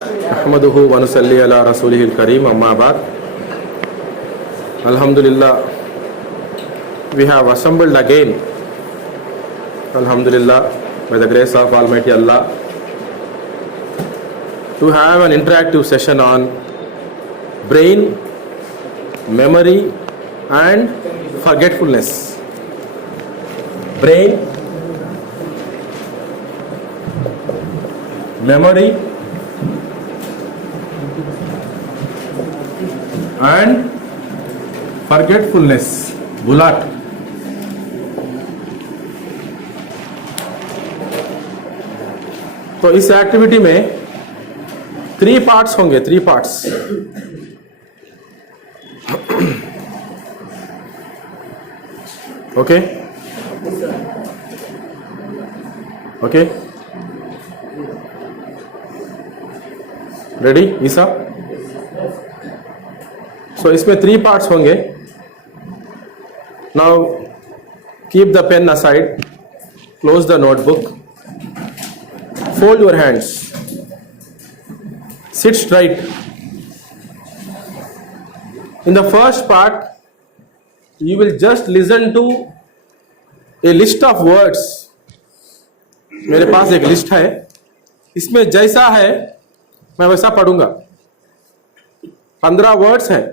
अहमदुहु व नुसल्ली अला रसूलिहिल करीम अम्मा बाद. Alhamdulillah, we have assembled again, Alhamdulillah, by the grace of Almighty Allah, to have an interactive session on brain, memory and forgetfulness. Brain, memory and forgetfulness, बुलाट. तो इस activity में 3 parts होंगे, 3 parts. Okay okay, ready ईसा? सो इसमें 3 parts होंगे. Now keep the pen aside, close the notebook, fold your hands, sit straight. In the first part, you will just listen to a list of words. मेरे पास एक list है, इसमें जैसा है मैं वैसा पढ़ूंगा. 15 वर्ड्स हैं,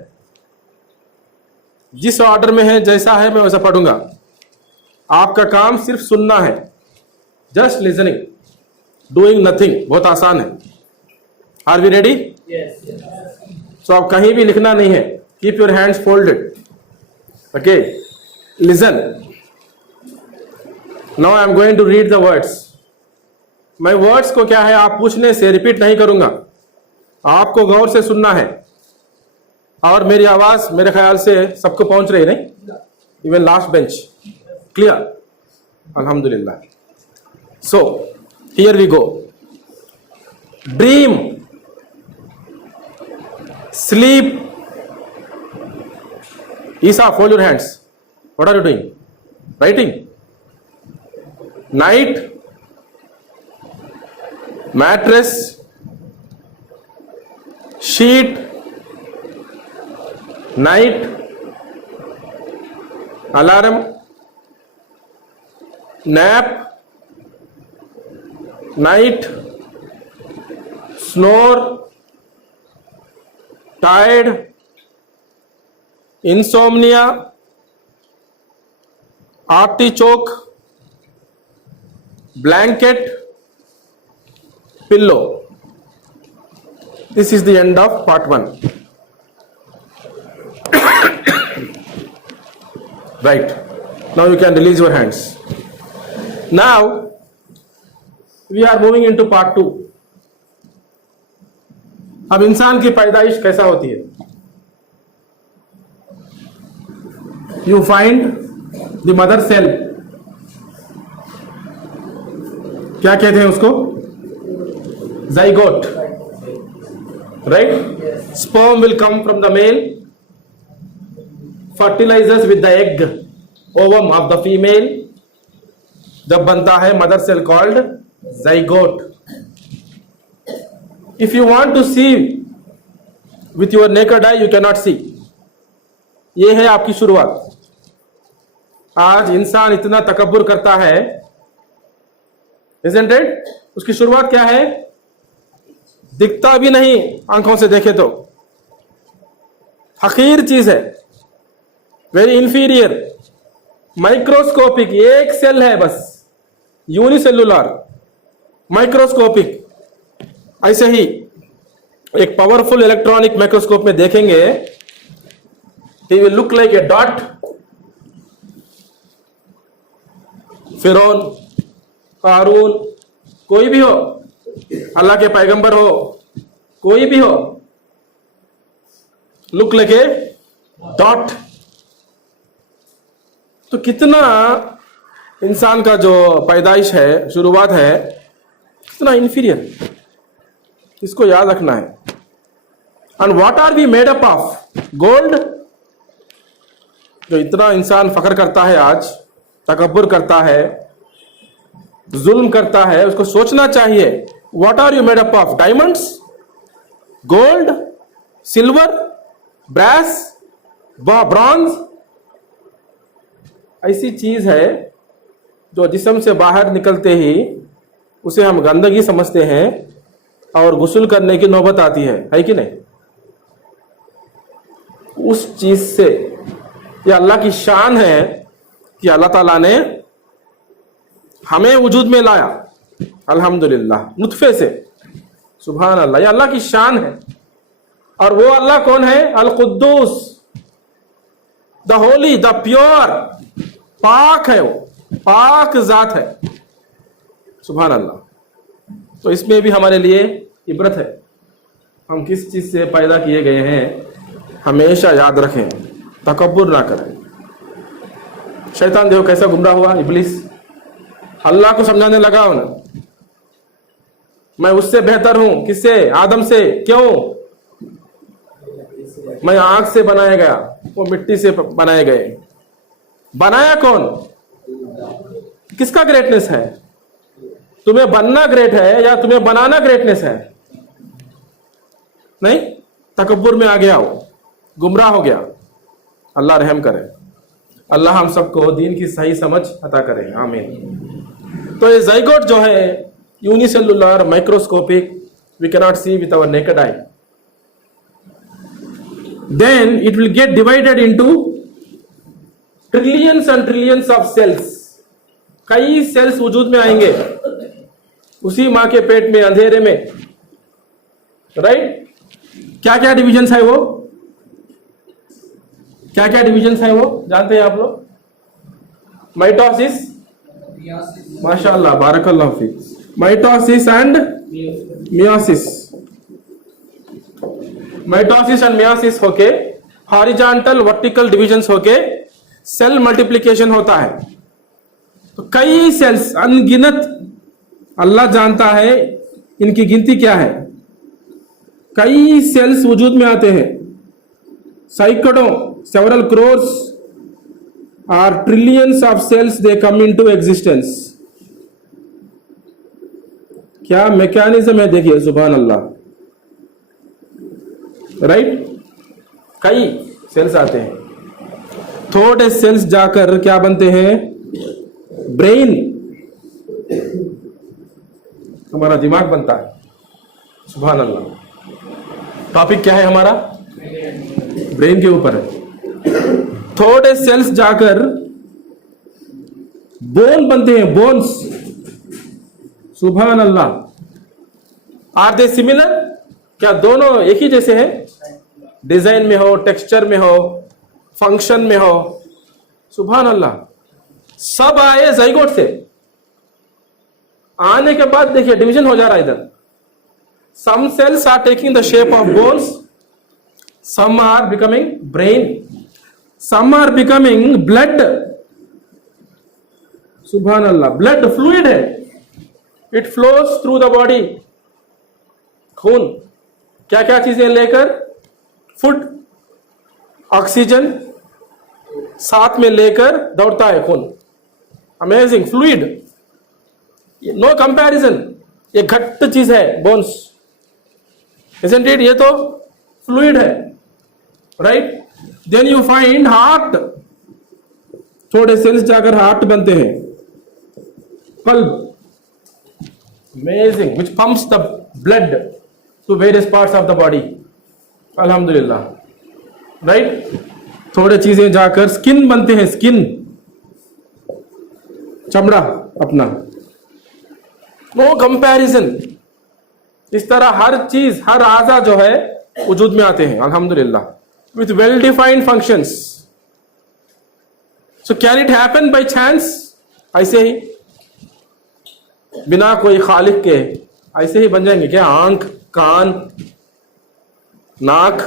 जिस ऑर्डर में है जैसा है मैं वैसा पढ़ूंगा. आपका काम सिर्फ सुनना है, जस्ट लिसनिंग, डूइंग नथिंग. बहुत आसान है. Are we ready? सो आप कहीं भी लिखना नहीं है. Keep your hands folded. Okay, listen. Now I am going to read the words. मैं वर्ड्स को क्या है आप पूछने से रिपीट नहीं करूंगा, आपको गौर से सुनना है. और मेरी आवाज मेरे ख्याल से सबको पहुंच रही नहीं, इवन लास्ट बेंच. क्लियर? अल्हम्दुलिल्लाह. So here we go. Dream, sleep. Isa, fold your hands. What are you doing? Writing. Night, mattress, sheet, night, alarm, nap, night, snore, tired, insomnia, artichoke, blanket, pillow. This is the end of part 1. Right. Now you can release your hands. Now we are moving into part 2. अब इंसान की पैदाइश कैसा होती है? You find the mother cell. क्या कहते हैं उसको? Zygote. Right? Sperm will come from the male, fertilizes with the egg ovum of the female. जब बनता है mother cell called zygote. If you want to see with your naked eye, you cannot see. ये है आपकी शुरुआत. आज इंसान इतना तकब्बुर करता है, isn't it? उसकी शुरुआत क्या है? दिखता भी नहीं आंखों से देखे तो. हकीर चीज है, वेरी इंफीरियर, माइक्रोस्कोपिक. एक सेल है बस, यूनिसेलुलर, माइक्रोस्कोपिक. ऐसे ही एक पावरफुल इलेक्ट्रॉनिक माइक्रोस्कोप में देखेंगे, he will look like a dot. फिरौन, कारून, कोई भी हो, अल्लाह के पैगंबर हो, कोई भी हो, लुक लाइक ए डॉट. तो कितना इंसान का जो पैदाइश है, शुरुआत है, कितना इंफीरियर, इसको याद रखना है. And what are we made up of? Gold. जो इतना इंसान फख्र करता है आज, तकब्बुर करता है, जुल्म करता है, उसको सोचना चाहिए, what are you made up of? Diamonds? Gold, silver, brass, bronze, ऐसी चीज है जो जिस्म से बाहर निकलते ही उसे हम गंदगी समझते हैं और गुस्ल करने की नौबत आती है कि नहीं? उस चीज से ये अल्लाह की शान है कि अल्लाह ताला ने हमें वजूद में लाया अल्हम्दुलिल्लाह नुत्फे से। सुभान अल्लाह, ये अल्लाह की शान है। और वो अल्लाह कौन है? अल कुद्दूस, द होली, द प्योर, पाक है, वो पाक जात है। सुभान अल्लाह। तो इसमें भी हमारे लिए इबरत है, हम किस चीज से पैदा किए गए हैं हमेशा याद रखें, तकब्बुर ना करें। शैतान देखो कैसा गुमराह हुआ, इब्लिस अल्लाह को समझाने लगा ना, मैं उससे बेहतर हूं। किससे? आदम से। क्यों? मैं आग से बनाया गया, वो मिट्टी से बनाए गए। बनाया कौन? किसका ग्रेटनेस है? तुम्हें बनना ग्रेट है या तुम्हें बनाना ग्रेटनेस है? नहीं, तकब्बुर में आ गया हो, गुमराह हो गया। अल्लाह रहम करे, अल्लाह हम सबको दीन की सही समझ अता करे, आमीन। तो ये ज़ाइगोट जो है unicellular, microscopic, we can not see with our naked eye. Then it will get divided into trillions and trillions of cells. कई सेल्स वजूद में आएंगे उसी माँ के पेट में, अंधेरे में, राइट? क्या क्या डिविजन्स है वो? क्या क्या डिविजन्स है वो जानते हैं आप लोग? माइटोसिस, माशाअल्लाह, बारकल्लाह फीक। Mitosis and meiosis. Mitosis and meiosis होके हॉरिजॉन्टल वर्टिकल डिविजन्स होके सेल मल्टीप्लिकेशन होता है। तो कई सेल्स, अनगिनत, अल्लाह जानता है इनकी गिनती क्या है। कई सेल्स वजूद में आते हैं, सैकड़ों, सेवरल क्रोर्स और trillions of cells they come into existence. क्या मैकेनिज्म है देखिए, सुभान अल्लाह, राइट? कई सेल्स आते हैं, थोड़े सेल्स जाकर क्या बनते हैं? ब्रेन, हमारा दिमाग बनता है। सुभान अल्लाह। टॉपिक क्या है हमारा? ब्रेन के ऊपर है। थोड़े सेल्स जाकर बोन बनते हैं, बोन्स। सुभान अल्लाह। Are they similar? क्या दोनों एक ही जैसे हैं? डिजाइन में हो, टेक्सचर में हो, फंक्शन में हो? सुभान अल्लाह। सब आए ज़ाइगोट से। आने के बाद देखिए डिवीजन हो जा रहा है इधर। Some cells are taking the shape of bones, some are becoming brain, some are becoming blood. सुभान अल्लाह। ब्लड फ्लूइड है, it flows through the body. खून क्या क्या चीजें लेकर? फूड, ऑक्सीजन साथ में लेकर दौड़ता है खून। Amazing fluid, no comparison. ये घट्ट चीज है बोन्स, इजंट इट? ये तो फ्लूइड है, right? Then you find heart, थोड़े सेल्स जाकर हार्ट बनते हैं। कल्ब, amazing, which pumps the blood to various parts of the body. अल्हम्दुलिल्लाह, राइट? थोड़े चीजें जाकर स्किन बनते हैं, स्किन, चमड़ा अपना। No comparison. इस तरह हर चीज, हर आजा जो है वजूद में आते हैं अल्हम्दुलिल्लाह, with well defined functions. So can it happen by chance? ऐसे ही बिना कोई खालिक के ऐसे ही बन जाएंगे क्या? आंख, कान, नाक,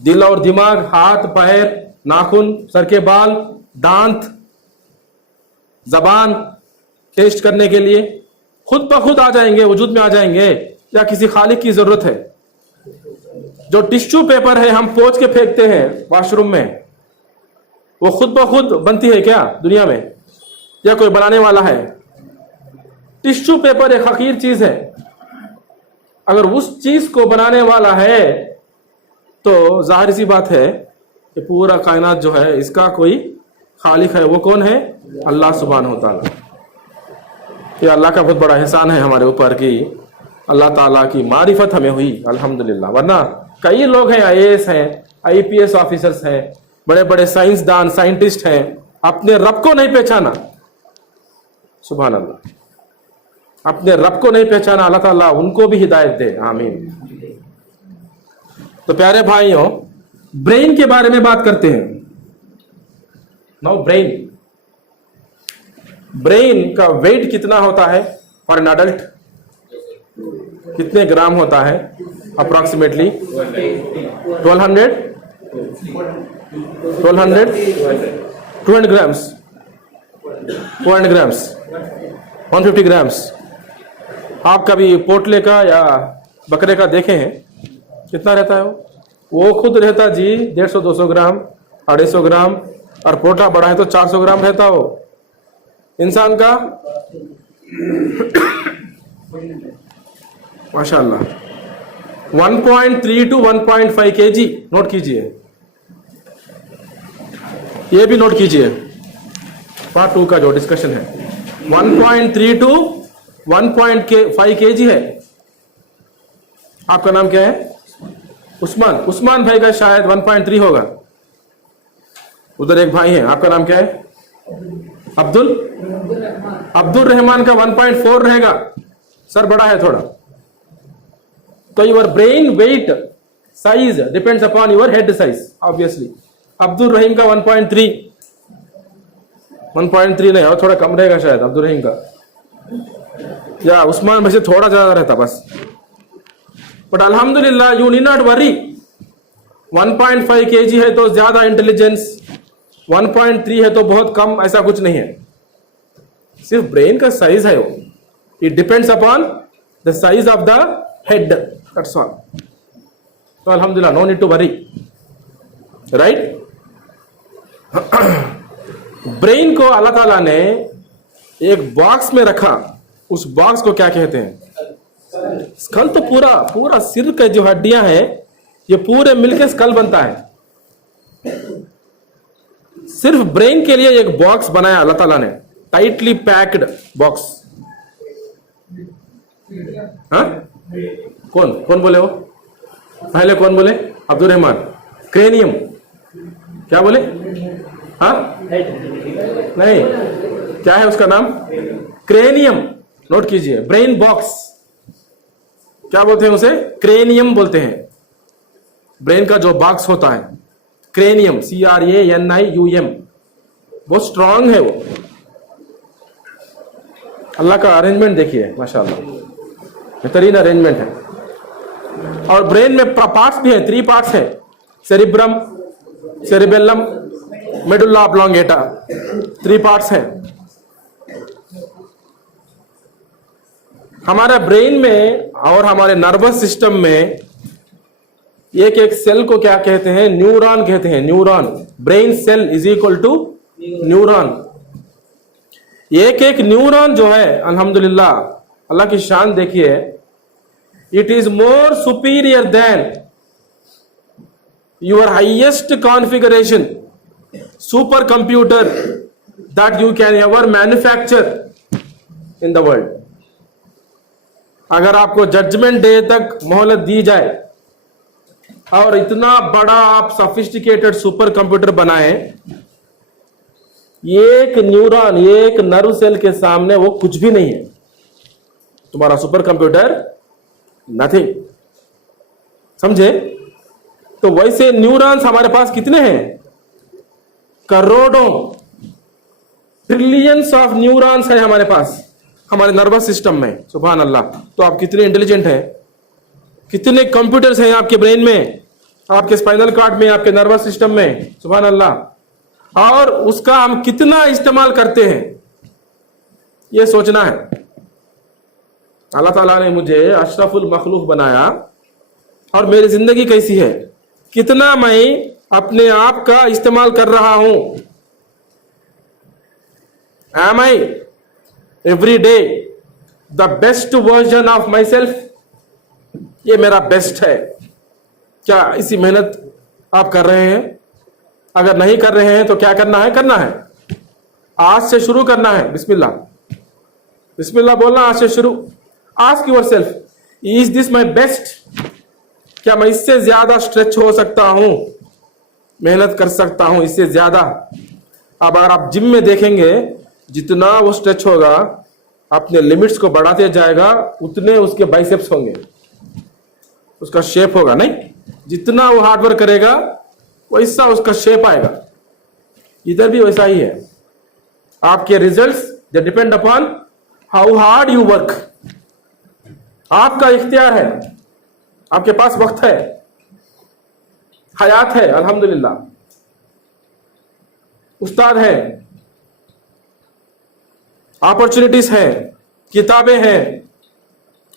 दिल और दिमाग, हाथ, पैर, नाखून, सर के बाल, दांत, जबान टेस्ट करने के लिए खुद ब खुद आ जाएंगे, वजूद में आ जाएंगे, या किसी खालिक की जरूरत है? जो टिश्यू पेपर है हम पोंछ के फेंकते हैं वॉशरूम में, वो खुद ब खुद बनती है क्या दुनिया में, या कोई बनाने वाला है? टिश्यू पेपर एक हकीर चीज है, अगर उस चीज को बनाने वाला है तो जाहिर सी बात है कि पूरा कायनात जो है इसका कोई खालिक है। वो कौन है? अल्लाह सुब्हानहू तआला। ये अल्लाह का बहुत बड़ा एहसान है हमारे ऊपर कि अल्लाह ताला की मारिफत हमें हुई, अल्हम्दुलिल्लाह। वरना कई लोग हैं, आईएएस हैं, आईपीएस ऑफिसर्स हैं, बड़े बड़े साइंसदान साइंटिस्ट हैं, अपने रब को नहीं पहचाना। सुभान अल्लाह, अपने रब को नहीं पहचाना। अल्लाह ताला उनको भी हिदायत दे, आमीन। तो प्यारे भाइयों, ब्रेन के बारे में बात करते हैं। नाउ ब्रेन का वेट कितना होता है फॉर एन अडल्ट? कितने ग्राम होता है अप्रोक्सीमेटली? 1200 200 grams, 400 grams, 150 grams. आप कभी पोटले का या बकरे का देखे हैं? कितना रहता है वो खुद रहता जी 150-200 ग्राम, 250 ग्राम, और पोटा बड़ा है तो 400 ग्राम रहता हो। इंसान का माशाल्लाह 1.3 to 1.5 kg। नोट कीजिए, ये भी नोट कीजिए, पार्ट 2 का जो डिस्कशन है 1.3 to 1.5 kg है। आपका नाम क्या है? उस्मान भाई का शायद 1.3 होगा। उधर एक भाई है, आपका नाम क्या है? अब्दुल रहमान का 1.4 रहेगा। सर बड़ा है थोड़ा। तो your brain weight size depends upon your head size obviously. Abdul Rahim का 1.3 नहीं, और थोड़ा कम रहेगा शायद अब्दुल रहीम का, या उस्मान भाई से थोड़ा ज्यादा रहता बस। बट अल्हम्दुलिल्लाह, you need not worry. 1.5 kg है तो ज्यादा इंटेलिजेंस, 1.3 है तो बहुत कम, ऐसा कुछ नहीं है। सिर्फ ब्रेन का साइज है वो। It depends upon the size of the head, that's all. तो अल्हम्दुलिल्लाह, no need to worry, right. Brain को अल्लाह ताला ने एक बॉक्स में रखा। उस बॉक्स को क्या कहते हैं? स्कल। तो पूरा सिर के जो हड्डियां हैं ये पूरे मिलकर स्कल बनता है। सिर्फ ब्रेन के लिए एक बॉक्स बनाया अल्लाह ताला ने, टाइटली पैक्ड बॉक्स। हाँ, कौन बोले वो? पहले कौन बोले? अब्दुल रहमान। क्रेनियम, क्या बोले? हाँ नहीं, क्या है उसका नाम? क्रेनियम। नोट कीजिए, ब्रेन बॉक्स क्या बोलते हैं उसे? क्रेनियम बोलते हैं। ब्रेन का जो बॉक्स होता है क्रेनियम, CRANIUM, बहुत स्ट्रांग है वो। अल्लाह का अरेंजमेंट देखिए, माशाल्लाह, बेहतरीन अरेंजमेंट है। और ब्रेन में पार्ट्स भी है, 3 पार्ट्स है, cerebrum, cerebellum, medulla oblongata, 3 parts है। हमारे ब्रेन में और हमारे नर्वस सिस्टम में एक सेल को क्या कहते हैं? न्यूरॉन कहते हैं। Neuron, brain cell is equal to neuron. एक न्यूरॉन जो है, अल्हम्दुलिल्लाह, अल्लाह की शान देखिए, it is more superior than your highest configuration super computer that you can ever manufacture in the world. अगर आपको जजमेंट डे तक मोहलत दी जाए और इतना बड़ा आप सोफिस्टिकेटेड सुपर कंप्यूटर बनाए, एक न्यूरॉन, एक नर्व सेल के सामने वो कुछ भी नहीं है। तुम्हारा सुपर कंप्यूटर नथिंग, समझे? तो वैसे न्यूरॉन्स हमारे पास कितने हैं? करोड़ों, ट्रिलियंस ऑफ न्यूरॉन्स है हमारे पास, हमारे नर्वस सिस्टम में। सुभान अल्लाह। तो आप कितने इंटेलिजेंट हैं, कितने कंप्यूटर्स हैं आपके ब्रेन में, आपके स्पाइनल कॉर्ड में, आपके नर्वस सिस्टम में। सुभान अल्लाह। और उसका हम कितना इस्तेमाल करते हैं, यह सोचना है। अल्लाह ताला ने मुझे अशरफुल मखलूक बनाया, और मेरी जिंदगी कैसी है, कितना मैं अपने आप का इस्तेमाल कर रहा हूं। Am I every day the best version of myself? ये मेरा बेस्ट है। क्या इसी मेहनत आप कर रहे हैं? अगर नहीं कर रहे हैं तो क्या करना है? करना है, आज से शुरू करना है। बिस्मिल्लाह, बिस्मिल्लाह बोलना आज से शुरू। Ask yourself, is this my best? क्या मैं इससे ज्यादा स्ट्रेच हो सकता हूं, मेहनत कर सकता हूं इससे ज्यादा? अब अगर आप जिम में देखेंगे, जितना वो स्ट्रेच होगा, अपने लिमिट्स को बढ़ाते जाएगा, उतने उसके बाइसेप्स होंगे, उसका शेप होगा। नहीं, जितना वो हार्डवर्क करेगा वैसा उसका शेप आएगा। इधर भी वैसा ही है। आपके results they depend upon how hard you work. आपका इख्तियार है, आपके पास वक्त है, हयात है, अल्हम्दुलिल्लाह, उस्ताद है, अपॉर्चुनिटीज है, किताबें हैं,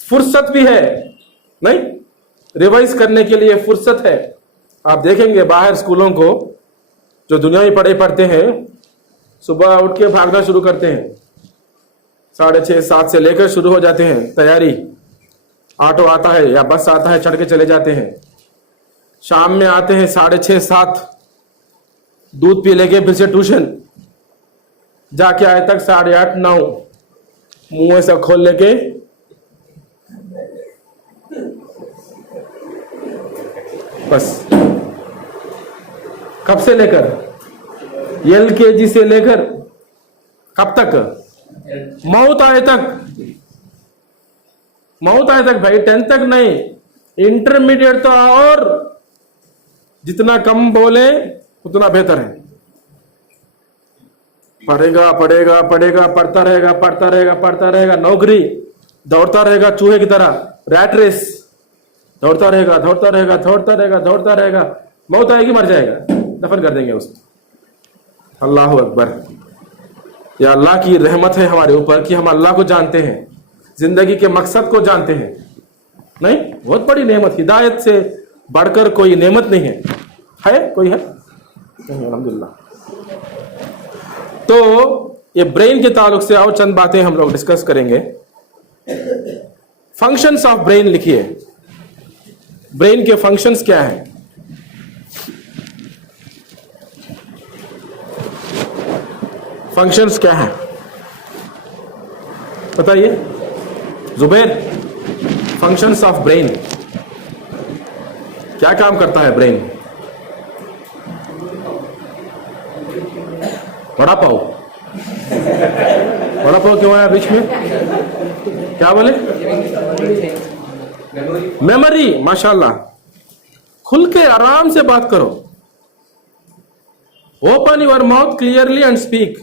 फुर्सत भी है। नहीं, रिवाइज करने के लिए फुर्सत है। आप देखेंगे बाहर स्कूलों को, जो दुनियावी पढ़े पढ़ते हैं, सुबह उठ के भागना शुरू करते हैं, 6:30 7 से लेकर शुरू हो जाते हैं तैयारी। ऑटो आता है या बस आता है, चढ़ के चले जाते हैं। शाम में आते हैं 6:30 7, दूध पी लेके फिर से ट्यूशन, जाके आए तक 8:30 9, मुंह ऐसा खोल लेके बस। कब से लेकर LKG से लेकर कब तक? मौत आए तक, मौत आए तक भाई, 10th तक नहीं, इंटरमीडिएट तो और जितना कम बोले उतना बेहतर है। पढ़ेगा पढ़ेगा पढ़ेगा, पढ़ता रहेगा पढ़ता रहेगा पढ़ता रहेगा, नौकरी दौड़ता रहेगा चूहे की तरह, रैट रेस, दौड़ता रहेगा दौड़ता रहेगा दौड़ता रहेगा दौड़ता रहेगा, मौत आएगी मर जाएगा, दफन कर देंगे उसको। अल्लाह अकबर। या अल्लाह की रहमत है हमारे ऊपर कि हम अल्लाह को जानते हैं, जिंदगी के मकसद को जानते हैं। नहीं, बहुत बड़ी नेमत, हिदायत से बढ़कर कोई नेमत नहीं है कोई है नहीं, अल्हम्दुलिल्लाह। तो ये ब्रेन के ताल्लुक से और चंद बातें हम लोग डिस्कस करेंगे। फंक्शंस ऑफ ब्रेन लिखिए, ब्रेन के फंक्शंस क्या हैं? फंक्शंस क्या हैं बताइए जुबैर। फंक्शंस ऑफ ब्रेन, क्या काम करता है ब्रेन? वड़ा पाव, वड़ा पाव क्यों आया बीच में? क्या बोले? मेमोरी। माशाल्लाह, खुल के आराम से बात करो। Open your mouth clearly and speak,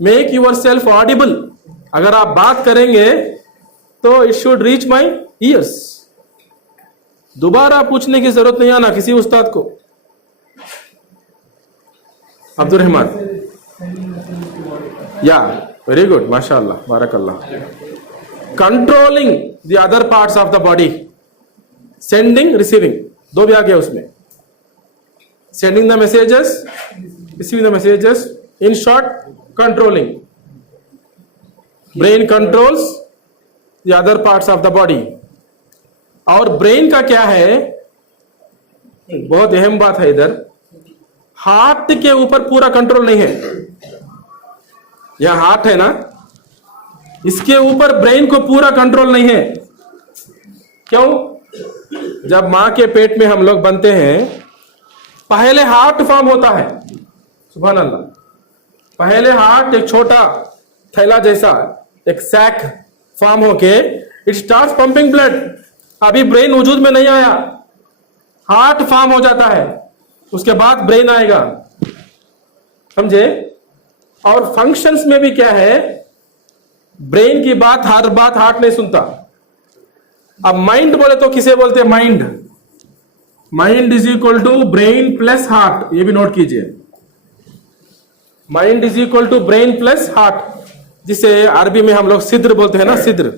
make your self audible. अगर आप बात करेंगे तो it should reach my ears. दोबारा पूछने की जरूरत नहीं आना किसी उस्ताद को। अब्दुल रहमान, या वेरी गुड, माशाअल्लाह, बारकल्लाह। Controlling the other parts of the body, sending receiving, दो भी आ गया उसमें। Sending the messages, receiving the messages, in short controlling. Brain controls the other parts of the body. और ब्रेन का क्या है, बहुत अहम बात है इधर, हार्ट के ऊपर पूरा कंट्रोल नहीं है। यह हार्ट है ना, इसके ऊपर ब्रेन को पूरा कंट्रोल नहीं है। क्यों? जब मां के पेट में हम लोग बनते हैं, पहले हार्ट फॉर्म होता है। सुभान अल्लाह। पहले हार्ट एक छोटा थैला जैसा एक सैक फॉर्म होके इट स्टार्ट्स पंपिंग ब्लड। अभी ब्रेन वजूद में नहीं आया, हार्ट फॉर्म हो जाता है, उसके बाद ब्रेन आएगा। समझे? और फंक्शंस में भी क्या है, ब्रेन की बात हर बात हार्ट नहीं सुनता। अब माइंड बोले तो किसे बोलते हैं? Mind. Mind is equal to brain plus heart, ये भी नोट कीजिए। Mind is equal to brain plus heart, जिसे अरबी में हम लोग सिद्र बोलते हैं ना, सिद्र।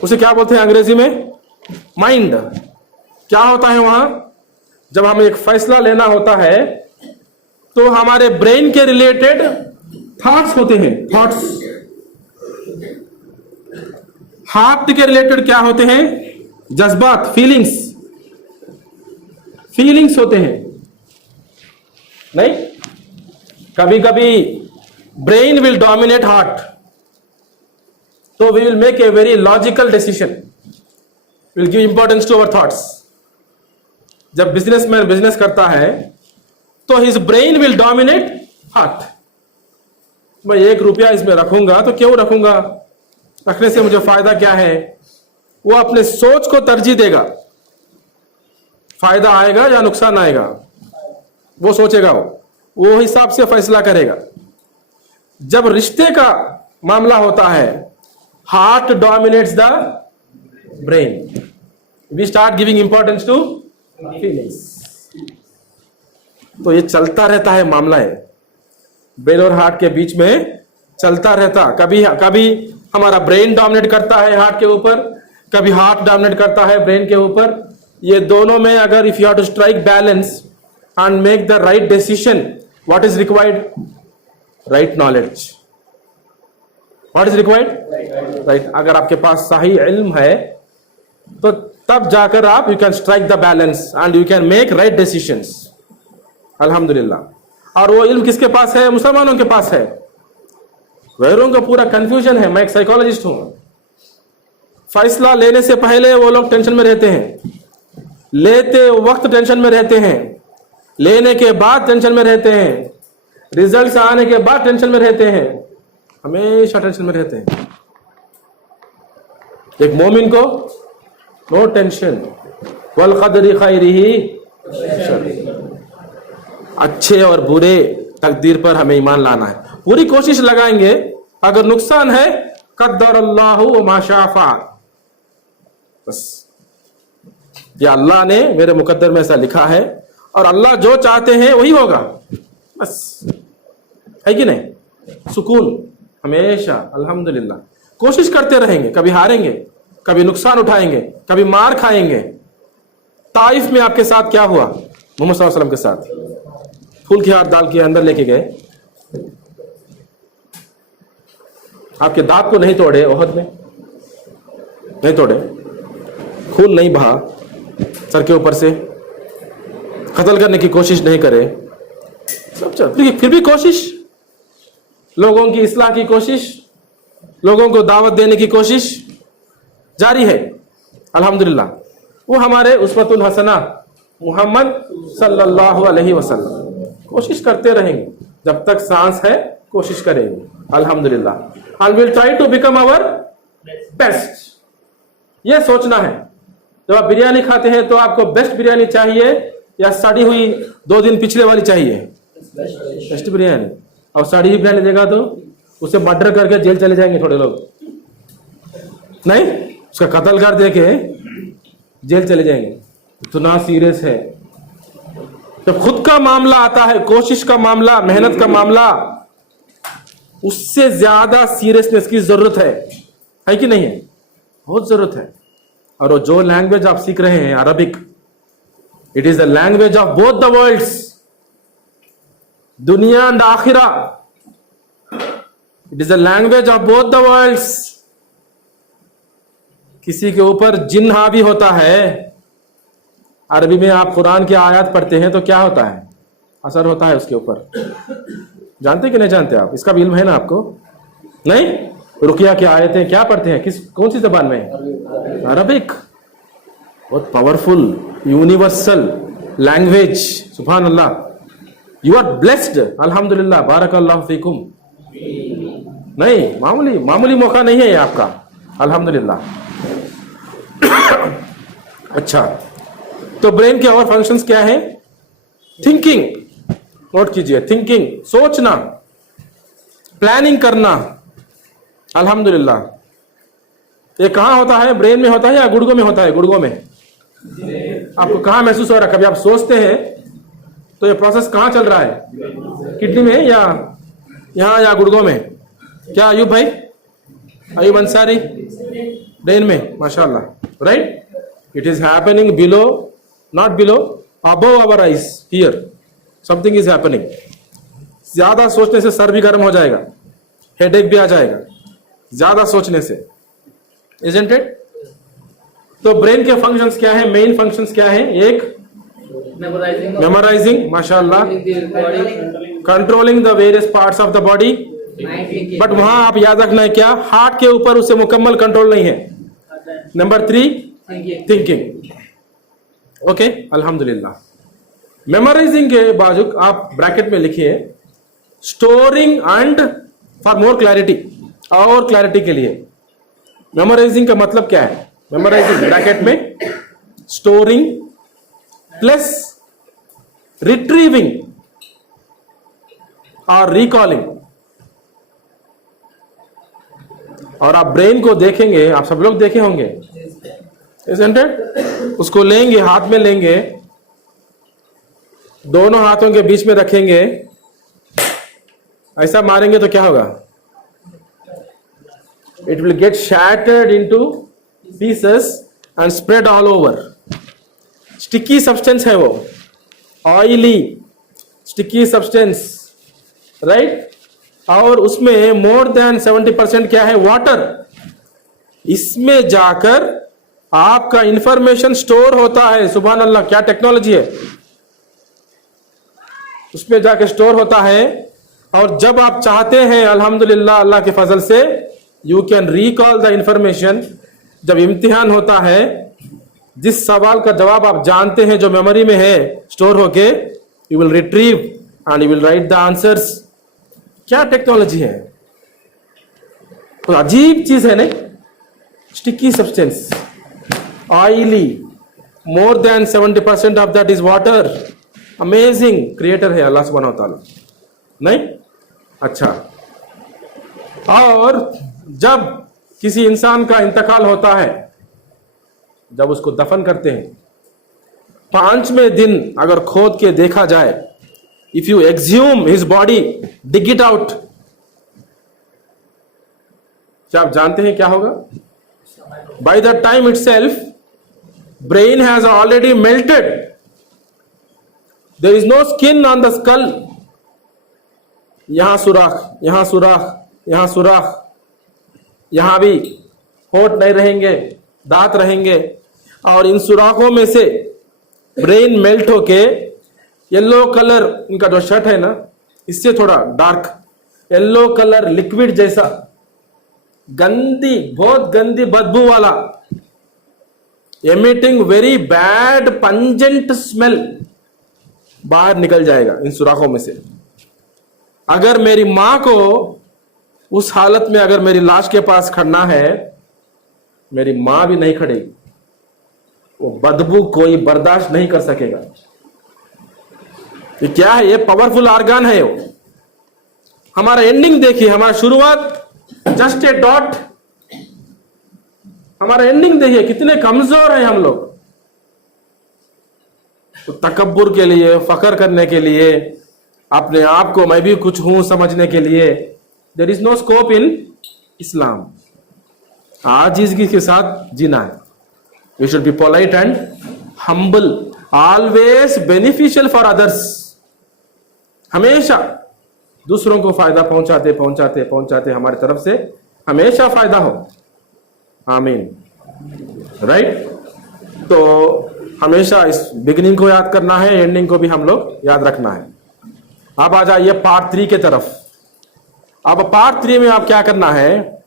उसे क्या बोलते हैं अंग्रेजी में? माइंड। क्या होता है वहां? जब हमें एक फैसला लेना होता है तो हमारे ब्रेन के रिलेटेड थॉट्स होते हैं, थॉट्स। हार्ट के रिलेटेड क्या होते हैं? जज्बात, फीलिंग्स होते हैं। नहीं, कभी कभी ब्रेन विल डोमिनेट हार्ट, तो we will make a very logical decision, will give importance to our thoughts. जब बिजनेसमैन बिजनेस करता है तो his brain will dominate heart. मैं 1 रुपया इसमें रखूंगा तो क्यों रखूंगा, रखने से मुझे फायदा क्या है? वो अपने सोच को तरजीह देगा, फायदा आएगा या नुकसान आएगा, वो सोचेगा, वो हिसाब से फैसला करेगा। जब रिश्ते का मामला होता है, heart dominates the brain, we start giving importance to feelings. तो ये चलता रहता है मामला, है ब्रेन और हार्ट के बीच में चलता रहता। कभी कभी हमारा ब्रेन डोमिनेट करता है हार्ट के ऊपर, कभी हार्ट डोमिनेट करता है ब्रेन के ऊपर। ये दोनों में अगर if you have to strike balance and make the right decision, what is required? Right knowledge. What is required? Right. अगर आपके पास सही इल्म है तो तब जाकर आप you can strike the balance and you can make right decisions. अल्हम्दुलिल्लाह। और वो इल्म किसके पास है? मुसलमानों के पास है। गैरों का पूरा कंफ्यूजन है। मैं एक साइकोलॉजिस्ट हूं। फैसला लेने से पहले वो लोग टेंशन में रहते हैं, लेते वक्त टेंशन में रहते हैं, लेने के बाद टेंशन में रहते हैं, रिजल्ट्स आने के बाद टेंशन में रहते हैं, हमेशा टेंशन में रहते हैं। एक मोमिन को नो टेंशन, वल क़दरी खैरिही, अच्छे और बुरे तकदीर पर हमें ईमान लाना है। पूरी कोशिश लगाएंगे। अगर नुकसान है, क़द्दर अल्लाहु व मा शाअ फ़अल, बस ये अल्लाह ने मेरे मुकद्दर में ऐसा लिखा है और अल्लाह जो चाहते हैं वही होगा, बस। है कि नहीं? सुकून हमेशा। अल्हम्दुलिल्लाह। कोशिश करते रहेंगे, कभी हारेंगे, कभी नुकसान उठाएंगे, कभी मार खाएंगे। ताइफ में आपके साथ क्या हुआ? मोहम्मद सल्लल्लाहु अलैहि वसल्लम के साथ फूल की हार डाल के अंदर लेके गए, आपके दांत को नहीं तोड़े, ओहद में नहीं तोड़े, खून नहीं बहा सर के ऊपर से, कत्ल करने की कोशिश नहीं करे, सब चल। फिर भी कोशिश, लोगों की इस्लाह की कोशिश, लोगों को दावत देने की कोशिश जारी है। अल्हम्दुलिल्लाह। वो हमारे उस्वतुल हसना मोहम्मद सल्लल्लाहु अलैहि वसल्लम। कोशिश करते रहेंगे, जब तक सांस है कोशिश करेंगे। अल्हम्दुलिल्लाह। And will try to become our best. ये सोचना है, जब आप बिरयानी खाते हैं तो आपको बेस्ट बिरयानी चाहिए या सड़ी हुई 2 दिन पिछले वाली चाहिए? बेस्ट बिरयानी। और सड़ी हुई बिरयानी देगा तो उसे मर्डर करके जेल चले जाएंगे थोड़े लोग, नहीं, उसका कत्ल कर दे के जेल चले जाएंगे। इतना सीरियस है। जब खुद का मामला आता है, कोशिश का मामला, मेहनत का मामला, उससे ज्यादा सीरियसनेस की जरूरत है कि नहीं है? बहुत जरूरत है। और वो जो लैंग्वेज आप सीख रहे हैं, Arabic, it is the language of both the worlds, दुनिया एंड आखिरा। It is the language of both the worlds. किसी के ऊपर जिन हावी होता है, अरबी में आप कुरान की आयत पढ़ते हैं तो क्या होता है? असर होता है उसके ऊपर। जानते कि नहीं जानते आप? इसका भी इल्म है ना आपको? नहीं? रुकिया की आयतें क्या पढ़ते हैं? कौन सी जबान में? अरबिक। बहुत पावरफुल, यूनिवर्सल लैंग्वेज। सुभान अल्लाह। You are blessed. अल्हम्दुलिल्लाह। बारकल्लाहु फीकुम। नहीं, मामूली मौका नहीं है ये आपका। अल्हम्दुलिल्लाह। अच्छा, तो ब्रेन के और फंक्शंस क्या है? थिंकिंग, नोट कीजिए, थिंकिंग, सोचना, प्लानिंग करना। अल्हम्दुलिल्लाह। ये कहाँ होता है? ब्रेन में होता है या गुर्गों में होता है? गुर्गों में। आपको कहाँ महसूस हो रहा है? कभी आप सोचते हैं तो ये प्रोसेस कहाँ चल रहा है? किडनी में या यहाँ या गुर्गों में? क्या अयूब भाई, अयूब अंसारी? ब्रेन में। माशाल्लाह। Right? It is happening below, not below, above our eyes, here something is happening. ज्यादा सोचने से सर भी गर्म हो जाएगा, हेडेक भी आ जाएगा, ज्यादा सोचने से। Isn't it? तो ब्रेन के फंक्शंस क्या है, मेन फंक्शंस क्या है? एक मेमोराइजिंग, माशाल्लाह, controlling the various parts of the body, but वहां आप याद रखना है क्या, हार्ट के ऊपर उसे मुकम्मल कंट्रोल नहीं है। Number 3 thinking. ओके, अल्हम्दुलिल्लाह। मेमोराइजिंग के बाजू आप ब्रैकेट में लिखिए storing and for more clarity, और क्लैरिटी के लिए मेमोराइजिंग का मतलब क्या है? मेमोराइजिंग ब्रैकेट में स्टोरिंग प्लस रिट्रीविंग और रिकॉलिंग। और आप ब्रेन को देखेंगे, आप सब लोग देखे होंगे, isn't it? उसको लेंगे, हाथ में लेंगे, दोनों हाथों के बीच में रखेंगे, ऐसा मारेंगे तो क्या होगा? It will get shattered into pieces and spread all over. Sticky substance है वो, oily sticky substance, right? और उसमें more than 70% क्या है? वाटर। इसमें जाकर आपका इंफॉर्मेशन स्टोर होता है। सुभान अल्लाह, क्या टेक्नोलॉजी है! उसमें जाकर स्टोर होता है, और जब आप चाहते हैं, अल्हम्दुलिल्लाह, अल्लाह के फजल से, you can recall the information. जब इम्तिहान होता है, जिस सवाल का जवाब आप जानते हैं जो मेमोरी में है स्टोर होके, you will retrieve and you will write the answers. क्या टेक्नोलॉजी है! तो अजीब चीज है नहीं? Sticky substance, oily, more than 70% of that is water. Amazing creator है अल्लाह सुब्हानहू व तआला, नहीं? अच्छा, और जब किसी इंसान का इंतकाल होता है, जब उसको दफन करते हैं, 5वें दिन अगर खोद के देखा जाए, if you exhume his body, dig it out, क्या आप जानते हैं क्या होगा? By the time itself brain has already melted, there is no skin on the skull. यहां सुराख, यहां सुराख, यहां सुराख, यहां भी होठ नहीं रहेंगे, दांत रहेंगे, और इन सुराखों में से ब्रेन मेल्ट होके येलो कलर, इनका जो शर्ट है ना, इससे थोड़ा डार्क येलो कलर, लिक्विड जैसा, गंदी, बहुत गंदी बदबू वाला, emitting very bad pungent smell, बाहर निकल जाएगा इन सुराखों में से। अगर मेरी मां को उस हालत में अगर मेरी लाश के पास खड़ना है, मेरी मां भी नहीं खड़ेगी, वो बदबू कोई बर्दाश्त नहीं कर सकेगा। ये क्या है? ये पावरफुल ऑर्गन है वो। हमारा एंडिंग देखिए, हमारा शुरुआत जस्ट ए डॉट, हमारा एंडिंग देखिए, कितने कमजोर हैं हम लोग। तो तकब्बुर के लिए, फखर करने के लिए, अपने आप को मैं भी कुछ हूं समझने के लिए, there is no scope in Islam. आजिज़गी के साथ जीना है। We should be polite and humble, always beneficial for others. हमेशा दूसरों को फायदा पहुंचाते पहुंचाते पहुंचाते हमारी तरफ से हमेशा फायदा हो। आमीन, राइट? तो हमेशा इस बिगिनिंग को याद करना है, एंडिंग को भी हम लोग याद रखना है। अब आ जाइए पार्ट 3 के तरफ। अब पार्ट 3 में आप क्या करना है?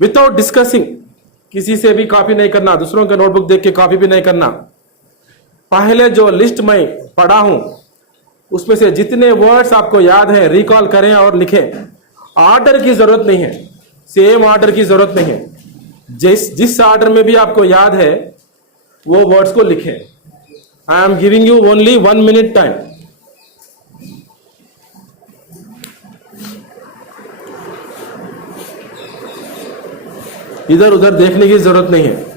विदाउट डिस्कसिंग, किसी से भी कॉपी नहीं करना, दूसरों के नोटबुक देख के कॉपी भी नहीं करना। पहले जो लिस्ट में पढ़ा हूं उसमें से जितने वर्ड्स आपको याद है रिकॉल करें और लिखें। ऑर्डर की जरूरत नहीं है, सेम ऑर्डर की जरूरत नहीं है। जिस ऑर्डर में भी आपको याद है वो वर्ड्स को लिखें। I am giving you only 1 minute time. इधर उधर देखने की जरूरत नहीं है।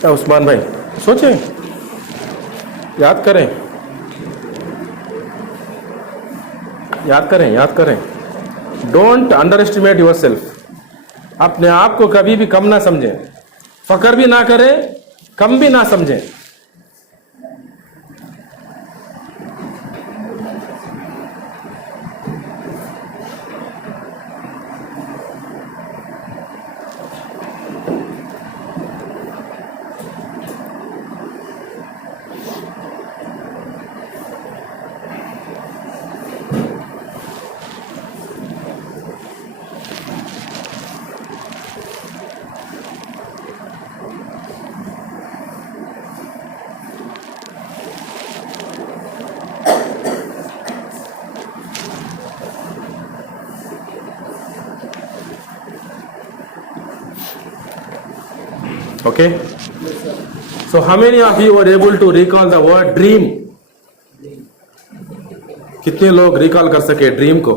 क्या उस्मान भाई, सोचें, याद करें। याद करें, याद करें। Don't under estimate your self. अपने आप को कभी भी कम ना समझें, फकर भी ना करें, कम भी ना समझें। Okay, so how many of you were able to recall the word dream? कितने लोग रिकॉल कर सके ड्रीम को?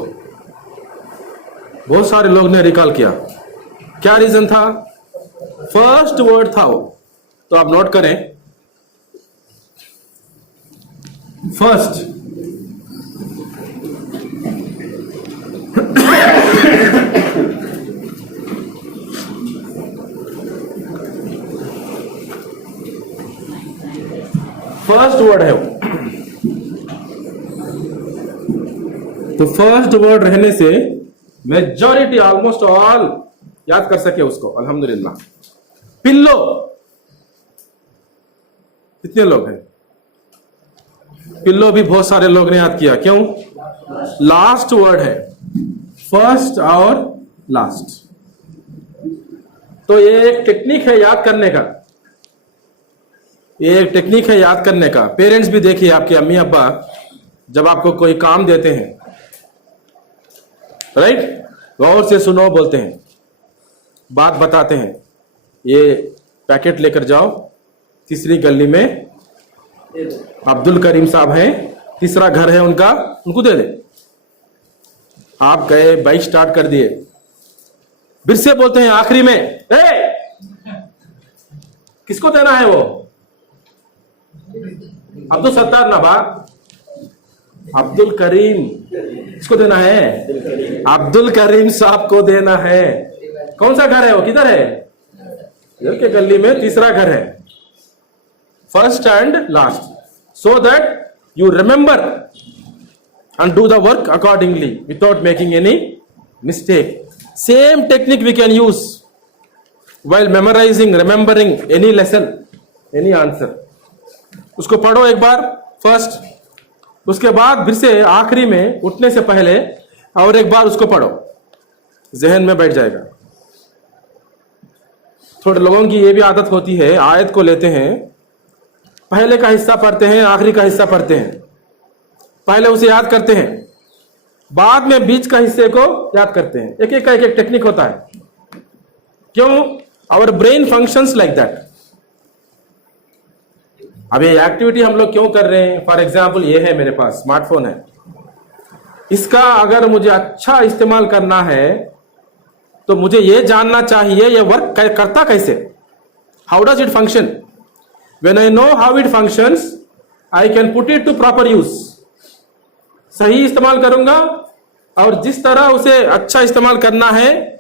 बहुत सारे लोग ने रिकॉल किया। क्या रीजन था? फर्स्ट वर्ड था वो, तो आप नोट करें। फर्स्ट फर्स्ट वर्ड है वो। तो फर्स्ट वर्ड रहने से मेजॉरिटी ऑलमोस्ट ऑल याद कर सके उसको, अल्हम्दुलिल्लाह। पिल्लो, कितने लोग हैं? पिल्लो भी बहुत सारे लोग ने याद किया। क्यों? लास्ट वर्ड है, फर्स्ट और लास्ट। तो ये एक टेक्निक है याद करने का, ये एक टेक्निक है याद करने का। पेरेंट्स भी देखिए, आपके अम्मी अब्बा जब आपको कोई काम देते हैं, राइट, गौर से सुनो बोलते हैं, बात बताते हैं, ये पैकेट लेकर जाओ, तीसरी गली में अब्दुल करीम साहब हैं, तीसरा घर है उनका, उनको दे दे। आप गए, बाइक स्टार्ट कर दिए, फिर से बोलते हैं आखिरी में, किसको देना है वो? अब्दुल सत्तार नबा, अब्दुल करीम, किसको देना है? अब्दुल करीम साहब को देना है। कौन सा घर है वो? किधर है? इधर के गली में तीसरा घर है, first and last, so that you remember and do the work accordingly without making any mistake. Same technique we can use while memorizing, remembering any lesson, any answer. उसको पढ़ो एक बार फर्स्ट, उसके बाद फिर से आखिरी में उठने से पहले और एक बार उसको पढ़ो, जहन में बैठ जाएगा। थोड़े लोगों की ये भी आदत होती है, आयत को लेते हैं, पहले का हिस्सा पढ़ते हैं, आखिरी का हिस्सा पढ़ते हैं, पहले उसे याद करते हैं, बाद में बीच का हिस्से को याद करते हैं। एक एक का एक टेक्निक होता है। क्यों? Our brain functions like that. अब ये एक्टिविटी हम लोग क्यों कर रहे हैं? फॉर एग्जाम्पल, ये है मेरे पास स्मार्टफोन है, इसका अगर मुझे अच्छा इस्तेमाल करना है तो मुझे ये जानना चाहिए ये वर्क करता कैसे, how does it function. When I know how it functions, I can put it to proper use. सही इस्तेमाल करूंगा, और जिस तरह उसे अच्छा इस्तेमाल करना है,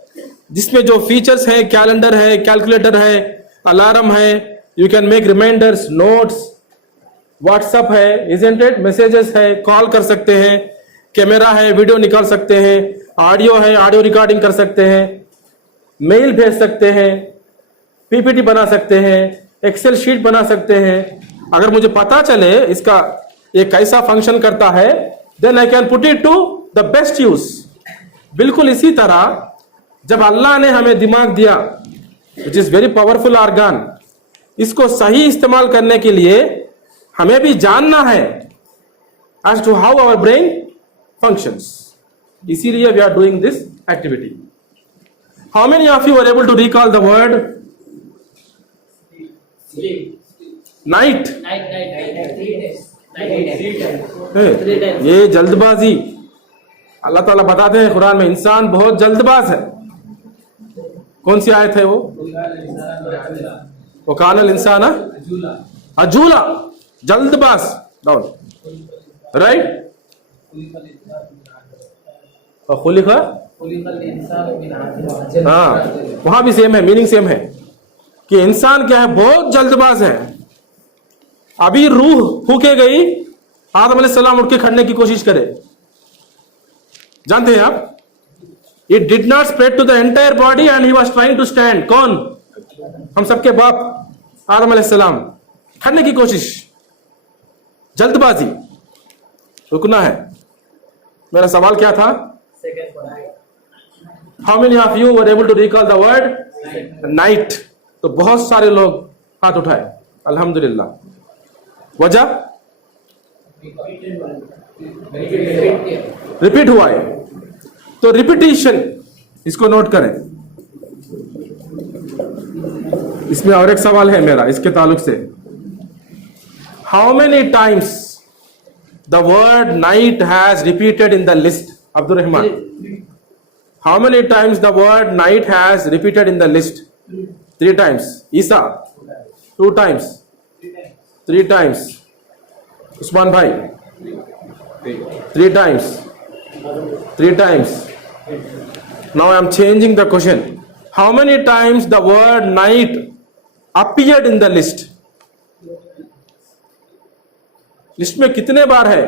जिसमें जो फीचर्स है, कैलेंडर है, कैलकुलेटर है, अलार्म है, you can make reminders, notes, WhatsApp है, इजंट इट, मैसेजेस है, कॉल कर सकते हैं, कैमरा है, वीडियो निकाल सकते हैं, ऑडियो है, ऑडियो रिकॉर्डिंग कर सकते हैं, मेल भेज सकते हैं, पीपीटी बना सकते हैं, एक्सेल शीट बना सकते हैं। अगर मुझे पता चले इसका ये कैसा फंक्शन करता है, then I can put it to the best use। बिल्कुल इसी तरह जब अल्लाह ने हमें दिमाग दिया, which is very powerful organ, इसको सही इस्तेमाल करने के लिए हमें भी जानना है as to how our brain functions। इसीलिए we are doing this activity। How many of you were able to recall the word night? ये जल्दबाजी, अल्लाह ताला बताते हैं कुरान में, इंसान बहुत जल्दबाज है। कौन सी आयत है वो? कानल इंसान अजूला, जल्दबाज, डाउन, राइट। खुलिका, हाँ वहां भी सेम है, मीनिंग सेम है कि इंसान क्या है, बहुत जल्दबाज है। अभी रूह फूके गई, आदम अलैहिस्सलाम उठ के खड़ने की कोशिश करे, जानते हैं आप? It did not spread to the entire body and he was trying to stand. कौन? हम सबके बाप आदम अलैहिस्सलाम, खड़ने की कोशिश, जल्दबाजी, रुकना है। मेरा सवाल क्या था? How many of you were able to recall the word night? तो बहुत सारे लोग हाथ उठाए, अल्हम्दुलिल्लाह। वजह? रिपीट हुआ है। तो रिपीटिशन, इसको नोट करें। इसमें और एक सवाल है मेरा इसके ताल्लुक से। How many times the word night has repeated in the list? Abdul Rahman, how many times the word night has repeated in the list? 3 times. Isa 2 times. 3 times. Usman भाई 3 times. 3 times. Now I am changing the question. How many times the word night appeared in the list? List में कितने बार है?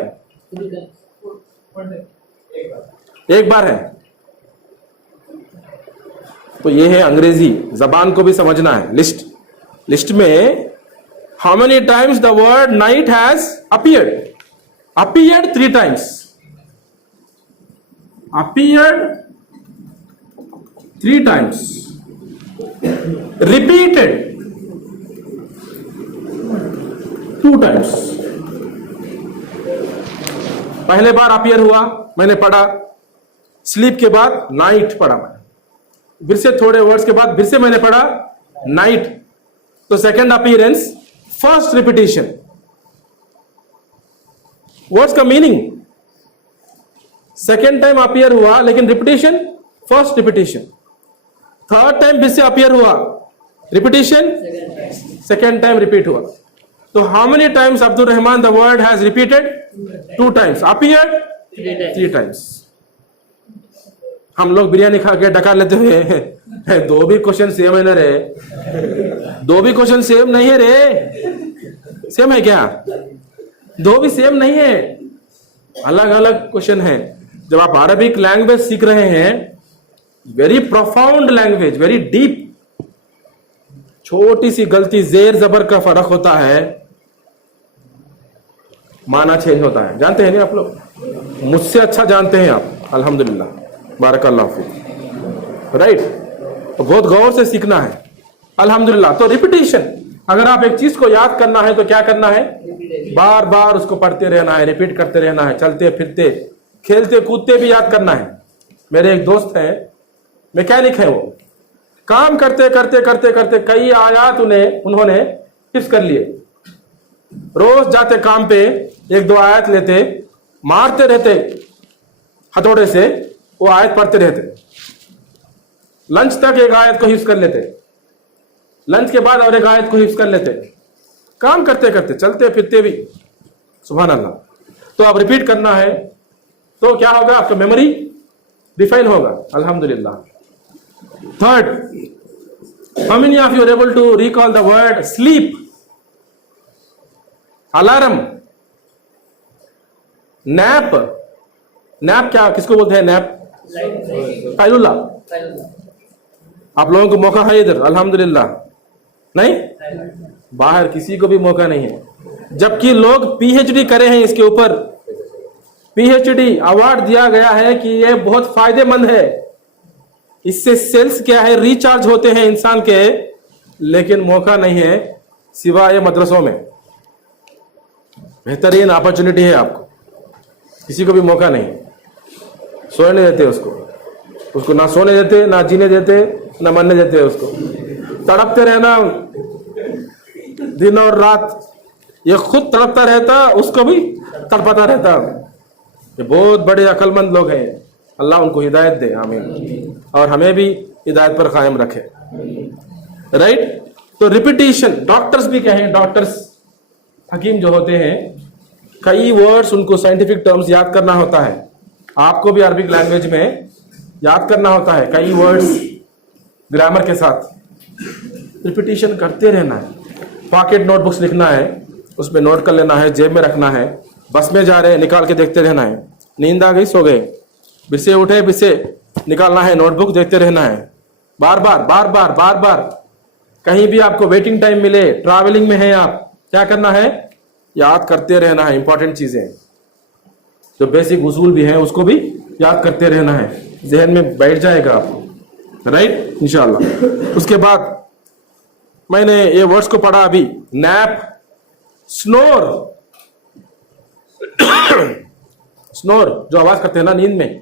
एक बार है। तो ये है अंग्रेजी जबान को भी समझना है। लिस्ट में how many times the word night has appeared 3 times. appeared 3 times. repeated 2 times. पहले बार अपीयर हुआ, मैंने पढ़ा, स्लीप के बाद नाइट पढ़ा मैंने, फिर से थोड़े वर्ड्स के बाद फिर से मैंने पढ़ा नाइट, तो second appearance, first repetition. Words का मीनिंग, सेकेंड टाइम अपीयर हुआ लेकिन repetition, first repetition. Third time फिर से अपीयर हुआ, रिपीटिशन, सेकेंड टाइम रिपीट हुआ। तो how many times Abdul Rahman the word has repeated? 2 times. Appeared 3 times. हम लोग बिरयानी खा के डका लेते हुए 2 भी क्वेश्चन सेम है ना रे? 2 भी क्वेश्चन सेम नहीं है रे? सेम है क्या? 2 भी सेम नहीं है, अलग अलग क्वेश्चन है। जब आप अरबिक लैंग्वेज सीख रहे हैं, very profound language, very deep, छोटी सी गलती, जेर जबर का फर्क होता है, माना चेंज होता है। जानते हैं नहीं आप लोग? मुझसे अच्छा जानते हैं आप, अल्हम्दुलिल्लाह, बारकल्लाह फीक, राइट? तो बहुत गौर से सीखना है, अल्हम्दुलिल्लाह। तो रिपीटिशन, अगर आप एक चीज को याद करना है तो क्या करना है? बार बार उसको पढ़ते रहना है, रिपीट करते रहना है, चलते फिरते खेलते कूदते भी याद करना है। मेरे एक दोस्त हैं, मैकेनिक है, वो काम करते करते करते करते कई आयात उन्होंने हिफ्ज़ कर लिए। रोज जाते काम पे 1-2 आयत लेते, मारते रहते हथौड़े से, वो आयत पढ़ते रहते, लंच तक एक आयत को हिफ्ज़ कर लेते, लंच के बाद और एक आयत को हिफ्ज़ कर लेते, काम करते करते, चलते फिरते भी, सुभान अल्लाह। तो अब रिपीट करना है तो क्या होगा? आपका मेमोरी रिफाइन होगा, अल्हम्दुलिल्लाह। Third, how many of you are able to recall the word sleep? Alarm, nap, nap क्या किसको बोलते हैं? नैप, कैलुला। आप लोगों को मौका है इधर, अल्हम्दुलिल्लाह। नहीं, बाहर किसी को भी मौका नहीं है, जबकि लोग पीएचडी करे हैं इसके ऊपर। पीएचडी अवार्ड दिया गया है कि यह बहुत फायदेमंद है, इससे सेल्स क्या है, रिचार्ज होते हैं इंसान के, लेकिन मौका नहीं है सिवाय मदरसों में। बेहतरीन अपॉर्चुनिटी है आपको, किसी को भी मौका नहीं, सोने नहीं देते उसको ना सोने देते, ना जीने देते, ना मरने देते, उसको तड़पते रहना दिन और रात, ये खुद तड़पता रहता, उसको भी तड़पाता रहता। ये बहुत बड़े अक्लमंद लोग हैं, अल्लाह उनको हिदायत दे, आमीन, और हमें भी हिदायत पर कायम रखे, राइट? तो रिपीटिशन, डॉक्टर्स भी कहें, डॉक्टर्स हकीम जो होते हैं, कई वर्ड्स उनको साइंटिफिक टर्म्स याद करना होता है, आपको भी अरबिक लैंग्वेज में याद करना होता है कई वर्ड्स ग्रामर के साथ, रिपीटिशन करते रहना है। पॉकेट नोटबुक्स लिखना है, उसमें नोट कर लेना है, जेब में रखना है, बस में जा रहे हैं निकाल के देखते रहना है, नींद आ गई सो गए, फिर से उठे फिर से निकालना है, नोटबुक देखते रहना है, बार बार बार बार बार बार। कहीं भी आपको वेटिंग टाइम मिले, ट्रैवलिंग में है आप, क्या करना है, याद करते रहना है। इंपॉर्टेंट चीजें जो बेसिक उसूल भी है उसको भी याद करते रहना है, जहन में बैठ जाएगा आपको, राइट, इंशाल्लाह। उसके बाद मैंने ये वर्ड्स को पढ़ा अभी, नैप, स्नोर, स्नोर जो आवाज करते हैं ना नींद में,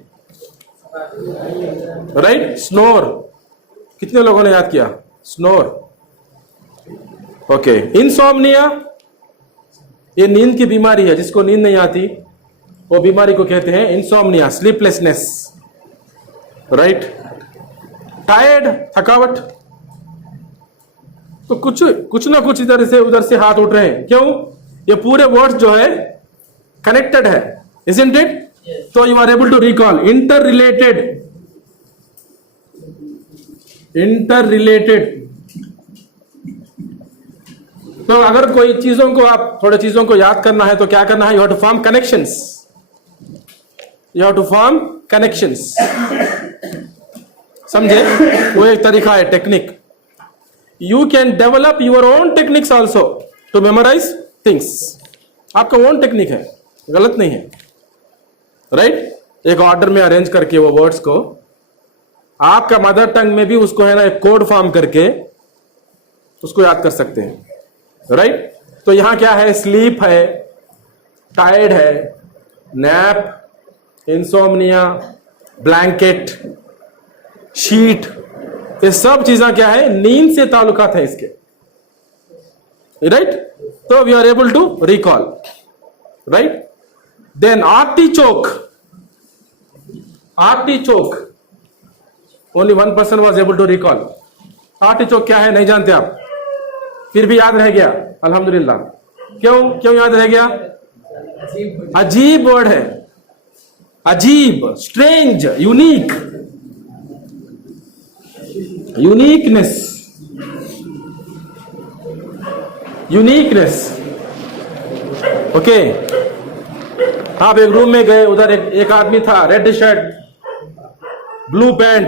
राइट, स्नोर। कितने लोगों ने याद किया स्नोर? ओके। इंसोम्निया, ये नींद की बीमारी है, जिसको नींद नहीं आती वो बीमारी को कहते हैं इंसोम्निया, स्लीपलेसनेस, राइट। टायर्ड, थकावट। तो कुछ ना कुछ इधर से उधर से हाथ उठ रहे हैं, क्यों? ये पूरे वर्ड्स जो है कनेक्टेड है, isn't it? तो you are able to recall. Interrelated. तो अगर कोई चीजों को आप थोड़े चीजों को याद करना है तो क्या करना है? You have to form connections, you have to form connections. समझे? वो एक तरीका है, technique. You can develop your own techniques also to memorise things. आपका ओन टेक्निक है, गलत नहीं है, राइट। एक ऑर्डर में अरेंज करके वो वर्ड्स को आपका मदर टंग में भी उसको है ना एक कोड फॉर्म करके उसको याद कर सकते हैं, राइट। तो यहां क्या है? स्लीप है, टायर्ड है, नैप, इंसोम्निया, ब्लैंकेट, शीट, ये सब चीजें क्या है? नींद से ताल्लुकात है इसके, राइट। तो we are able to recall, right. Then artichoke, only one person was able to recall. Artichoke क्या है नहीं जानते आप, फिर भी याद रह गया, अल्हम्दुलिल्लाह। क्यों याद रह गया? अजीब वर्ड है, अजीब, स्ट्रेंज, यूनिकनेस। ओके। आप एक रूम में गए, उधर एक आदमी था, red shirt, blue pant,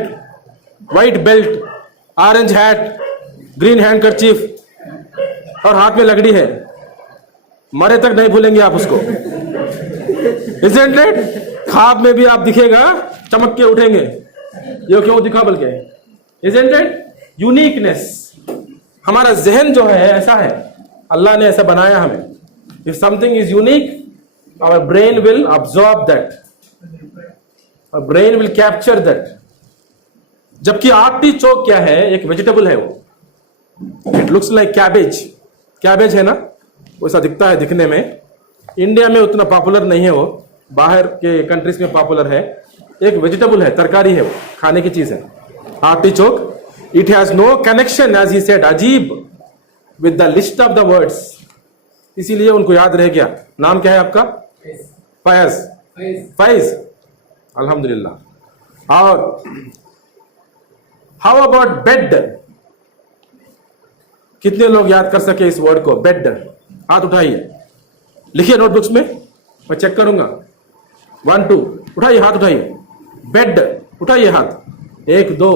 white belt, orange hat, green handkerchief और हाथ में लकड़ी है, मरे तक नहीं भूलेंगे आप उसको, isn't it? ख्वाब में भी आप दिखेगा, चमक के उठेंगे, ये क्यों दिखा बोल के, isn't it? यूनिकनेस। हमारा जहन जो है ऐसा है, अल्लाह ने ऐसा बनाया हमें। If something is unique, our brain will absorb that, our brain will capture that। जबकि आर्टिचोक क्या है? एक वेजिटेबल है वो, इट लुक्स लाइक कैबेज है ना, वैसा दिखता है दिखने में। इंडिया में उतना पॉपुलर नहीं है वो, बाहर के कंट्रीज में पॉपुलर है। एक वेजिटेबल है, तरकारी है वो, खाने की चीज है artichoke. It has no connection, as he said, अजीब, with the list of the words, इसीलिए उनको याद रह गया। नाम क्या है आपका? फैज, अल्हम्दुलिल्लाह। और हाउ अबाउट बेड? कितने लोग याद कर सके इस वर्ड को, बेड? हाथ उठाइए, लिखिए नोटबुक्स में, मैं चेक करूंगा। 1 2, उठाइए हाथ, उठाइए। बेड, उठाइए हाथ। 1 2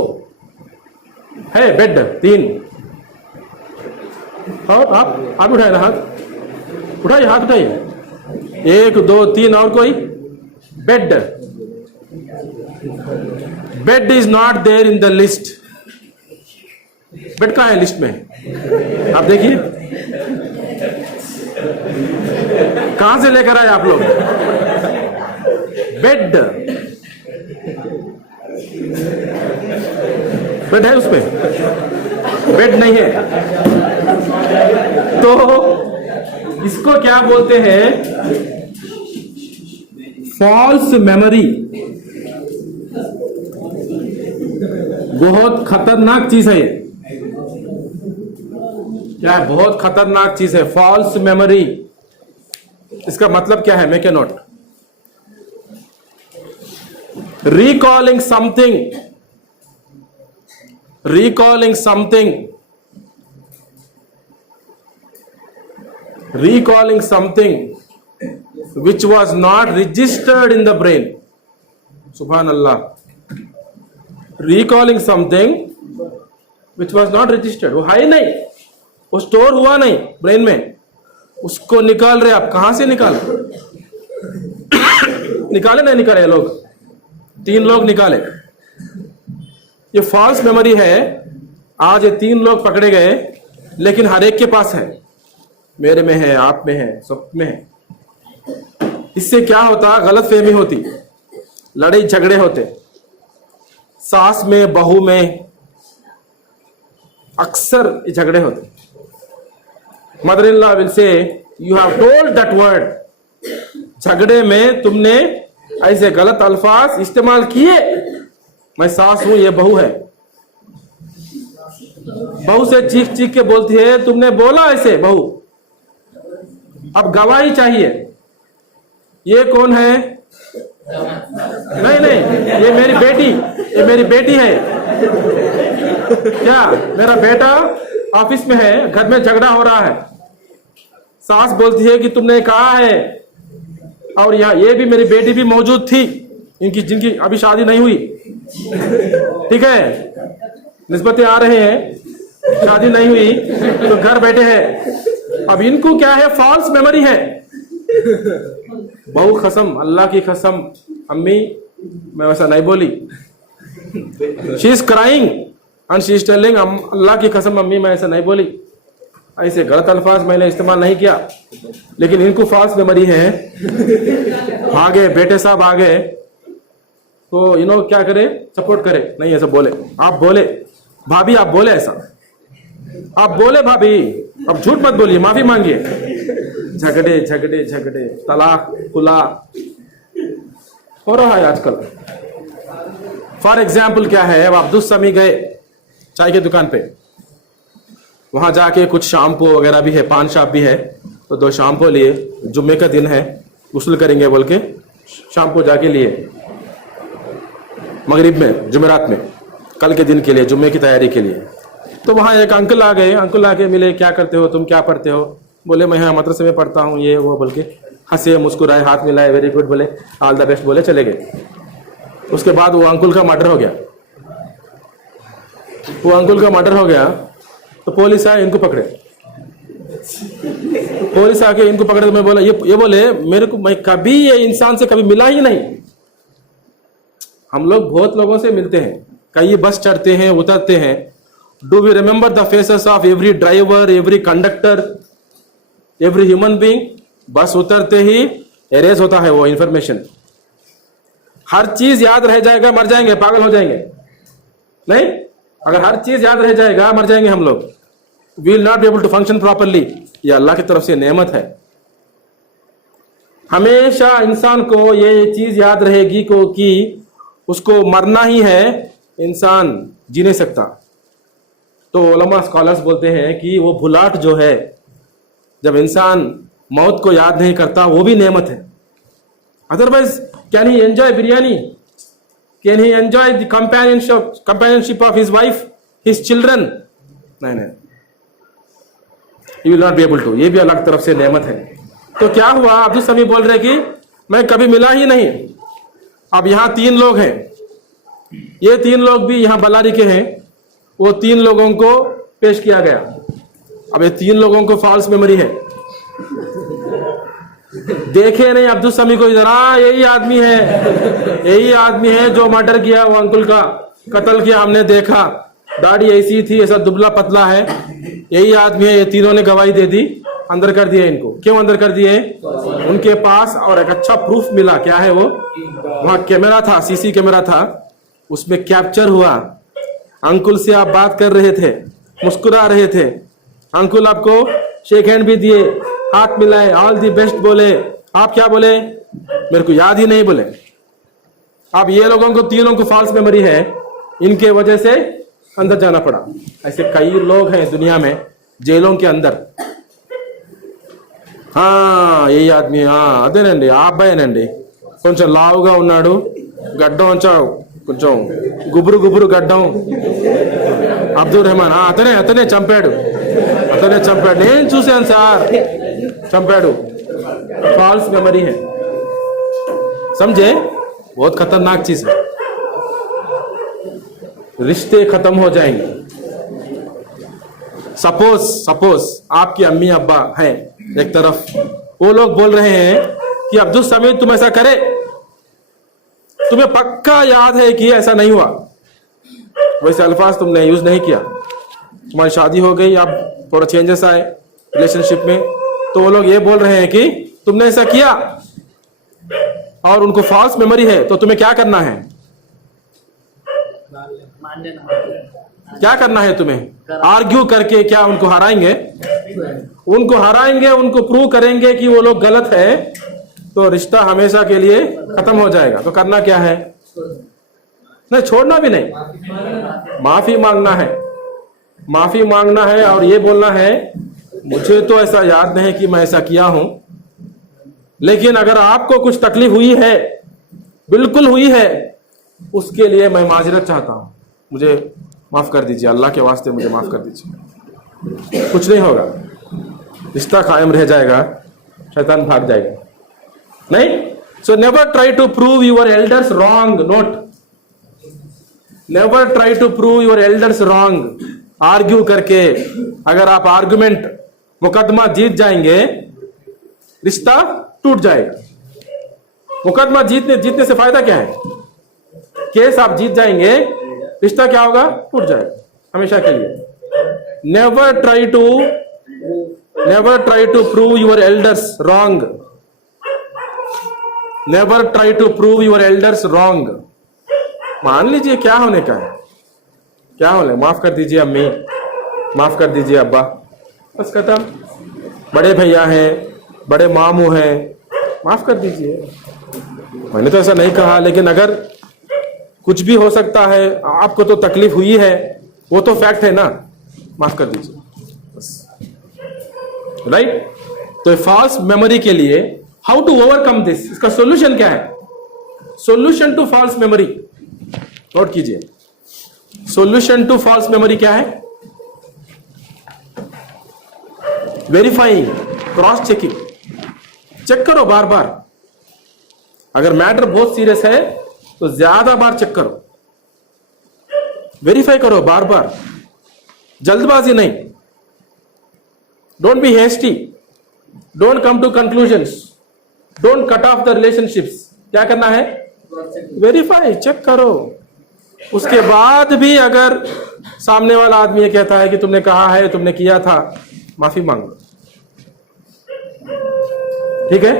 है, बेड 3, और आप उठाए ना हाथ, उठाइए हाथ, उठाइए। 1 2 3, और कोई? Bed is not there in the list. Bed कहाँ है लिस्ट में? आप देखिए, कहां से लेकर आए आप लोग? बेड है उसमें? बेड नहीं है। तो इसको क्या बोलते हैं? False memory. बहुत खतरनाक चीज है ये। क्या है? बहुत खतरनाक चीज है, फॉल्स मेमोरी। इसका मतलब क्या है? Make a note. recalling something, recalling something, recalling something which was not registered in the brain. Subhanallah. Recalling something which was not registered, वो है ही नहीं, वो स्टोर हुआ नहीं ब्रेन में, उसको निकाल रहे आप। कहां से निकाले? निकाले नहीं निकाले लोग, 3 लोग निकाले। ये फॉल्स मेमोरी है। आज ये 3 लोग पकड़े गए, लेकिन हर एक के पास है, मेरे में है, आप में है, सब में है। इससे क्या होता? गलत फहमी होती, लड़ाई झगड़े होते, सास में बहू में अक्सर झगड़े होते। Mother in law will say you have told that word. झगड़े में तुमने ऐसे गलत अल्फाज इस्तेमाल किए। मैं सास हूं, ये बहू है। बहू से चीख चीख के बोलती है, तुमने बोला ऐसे बहू, अब गवाही चाहिए। ये कौन है? नहीं नहीं, ये मेरी बेटी, ये मेरी बेटी है। क्या? मेरा बेटा ऑफिस में है, घर में झगड़ा हो रहा है। सास बोलती है कि तुमने कहा है, और ये भी मेरी बेटी भी मौजूद थी, इनकी जिनकी अभी शादी नहीं हुई। ठीक है, निस्बतें आ रहे हैं, शादी नहीं हुई तो घर बैठे हैं। अब इनको क्या है? फॉल्स मेमोरी है। बहु कसम, अल्लाह की कसम, अम्मी मैं वैसा नहीं बोली। She is crying and she is telling, अल्लाह की कसम अम्मी मैं ऐसा नहीं बोली, ऐसे गलत अल्फाज मैंने इस्तेमाल नहीं किया। लेकिन इनको फॉल्स मेमोरी है। आगे बेटे साहब आ गए तो इन्हों क्या करे? सपोर्ट करे, नहीं ऐसा बोले, आप बोले भाभी, आप बोले ऐसा, आप बोले भाभी, अब झूठ मत बोलिए, माफी मांगिए। झगड़े झगड़े झगड़े, तलाक खुला हो रहा है आजकल। फॉर एग्जाम्पल क्या है, अब अब्दुल समी गए चाय की दुकान पे, वहां जाके कुछ शैम्पू वगैरह भी है, पान शॉप भी है, तो 2 शैम्पू लिए। जुम्मे का दिन है, गुस्ल करेंगे बोल के शैम्पू जाके लिए, मगरिब में, जुमेरात में, कल के दिन के लिए, जुम्मे की तैयारी के लिए। तो वहाँ एक अंकल आ गए, अंकल आके मिले, क्या करते हो तुम, क्या पढ़ते हो? बोले मैं यहाँ मदरसे में पढ़ता हूँ, ये वो बोल के हंसे, मुस्कुराए, हाथ मिलाए, वेरी गुड बोले, ऑल द बेस्ट बोले, चले गए। उसके बाद वो अंकल का मर्डर हो गया। वो अंकल का मर्डर हो गया तो पुलिस आए, इनको पकड़े। पुलिस आके इनको पकड़े तो मैं बोला, ये बोले मेरे को, मैं कभी ये इंसान से कभी मिला ही नहीं। हम लोग बहुत लोगों से मिलते हैं, कई बस चढ़ते हैं, उतरते हैं। Do we remember the faces of every driver, every conductor, every human being? बस उतरते ही एरेज होता है वो इंफॉर्मेशन। हर चीज याद रह जाएगा, मर जाएंगे, पागल हो जाएंगे। नहीं, अगर हर चीज याद रह जाएगा, मर जाएंगे हम लोग। We will not be able to function properly. ये अल्लाह की तरफ से नेमत है। हमेशा इंसान को ये चीज याद रहेगी को कि उसको मरना ही है, इंसान जी नहीं सकता। तो उलमा स्कॉलर्स बोलते हैं कि वो भुलाट जो है, जब इंसान मौत को याद नहीं करता, वो भी नेमत है। Otherwise can he enjoy biryani? Can he enjoy the companionship of his wife, his children? नहीं नहीं, you will not be able to. ये भी अल्लाह की तरफ से नेमत है। तो क्या हुआ? अब्दुल समी बोल रहे कि मैं कभी मिला ही नहीं। अब यहाँ 3 लोग हैं, ये 3 लोग भी यहाँ बलारी के हैं। वो 3 लोगों को पेश किया गया। अब ये 3 लोगों को फॉल्स मेमोरी है, देखे नहीं अब्दुल समी को इधर, यही आदमी है, यही आदमी है जो मर्डर किया, वो अंकुल का कत्ल किया, हमने देखा, दाढ़ी ऐसी थी, ऐसा दुबला पतला है, यही आदमी है। ये तीनों ने गवाही दे दी, अंदर कर दिया इनको। क्यों अंदर कर दिए? उनके पास और एक अच्छा प्रूफ मिला। क्या है वो? वहां कैमरा था, सीसी कैमरा था, उसमें कैप्चर हुआ। अंकुल से आप बात कर रहे थे, मुस्कुरा रहे थे, अंकुल आपको शेक हैंड भी दिए, हाथ मिलाए, ऑल दी बेस्ट बोले, आप क्या बोले? मेरे को याद ही नहीं बोले। अब ये लोगों को, 3 को फॉल्स मेमोरी है, इनके वजह से अंदर जाना पड़ा। ऐसे कई लोग हैं दुनिया में, जेलों के अंदर। यही आदमी, అదేనండి ఆ అబ్బాయేనండి, కొంచెం లావుగా ఉన్నాడు, గడ్డం కొంచెం గుబురు గుబురు గడ్డం అబ్దుల్ రెహమాన్ అతనే చంపాడు నేను చూశాను సార్ చంపాడు फॉल्स मेमोरी है समझे बहुत खतरनाक चीज है रिश्ते खत्म हो जाएंगे सपोज आपकी अम्मी अब्बा हैं एक तरफ वो लोग बोल रहे हैं कि अब्दुल समीद तुम ऐसा करे तुम्हें पक्का याद है कि ऐसा नहीं हुआ वैसे अल्फाज तुमने यूज नहीं किया तुम्हारी शादी हो गई अब थोड़ा चेंजेस आए रिलेशनशिप में तो वो लोग ये बोल रहे हैं कि तुमने ऐसा किया और उनको फॉल्स मेमोरी है तो तुम्हें क्या करना है तुम्हें आर्ग्यू करके क्या उनको हराएंगे उनको प्रूव करेंगे कि वो लोग गलत है तो रिश्ता हमेशा के लिए खत्म हो जाएगा तो करना क्या है नहीं छोड़ना भी नहीं माफी मांगना है और ये बोलना है मुझे तो ऐसा याद नहीं कि मैं ऐसा किया हूं लेकिन अगर आपको कुछ तकलीफ हुई है बिल्कुल हुई है उसके लिए मैं माजरत चाहता हूं मुझे माफ कर दीजिए अल्लाह के वास्ते मुझे माफ कर दीजिए कुछ नहीं होगा रिश्ता कायम रह जाएगा शैतान भाग जाएगा नहीं so never try to prove your elders wrong note never try to prove your elders wrong argue करके अगर आप आर्गुमेंट मुकदमा जीत जाएंगे रिश्ता टूट जाएगा मुकदमा जीतने से फायदा क्या है केस आप जीत जाएंगे रिश्ता क्या होगा टूट जाएगा हमेशा के लिए never try to prove your elders wrong never try to prove your elders wrong मान लीजिए क्या होने का है माफ कर दीजिए अम्मी माफ कर दीजिए अब्बा बस खत्म बड़े भैया हैं बड़े मामू हैं माफ कर दीजिए मैंने तो ऐसा नहीं कहा लेकिन अगर कुछ भी हो सकता है आपको तो तकलीफ हुई है वो तो फैक्ट है ना माफ कर दीजिए बस राइट तो फॉल्स मेमोरी के लिए हाउ टू ओवरकम दिस इसका सॉल्यूशन क्या है solution to false memory note कीजिए सॉल्यूशन टू फॉल्स मेमोरी क्या है वेरीफाइंग क्रॉस चेकिंग चेक करो बार बार अगर मैटर बहुत सीरियस है तो ज्यादा बार चेक करो वेरीफाई करो बार बार जल्दबाजी नहीं don't be hasty don't come to conclusions don't cut off the relationships क्या करना है वेरीफाई चेक करो उसके बाद भी अगर सामने वाला आदमी ये कहता है कि तुमने कहा है तुमने किया था माफी मांगो ठीक है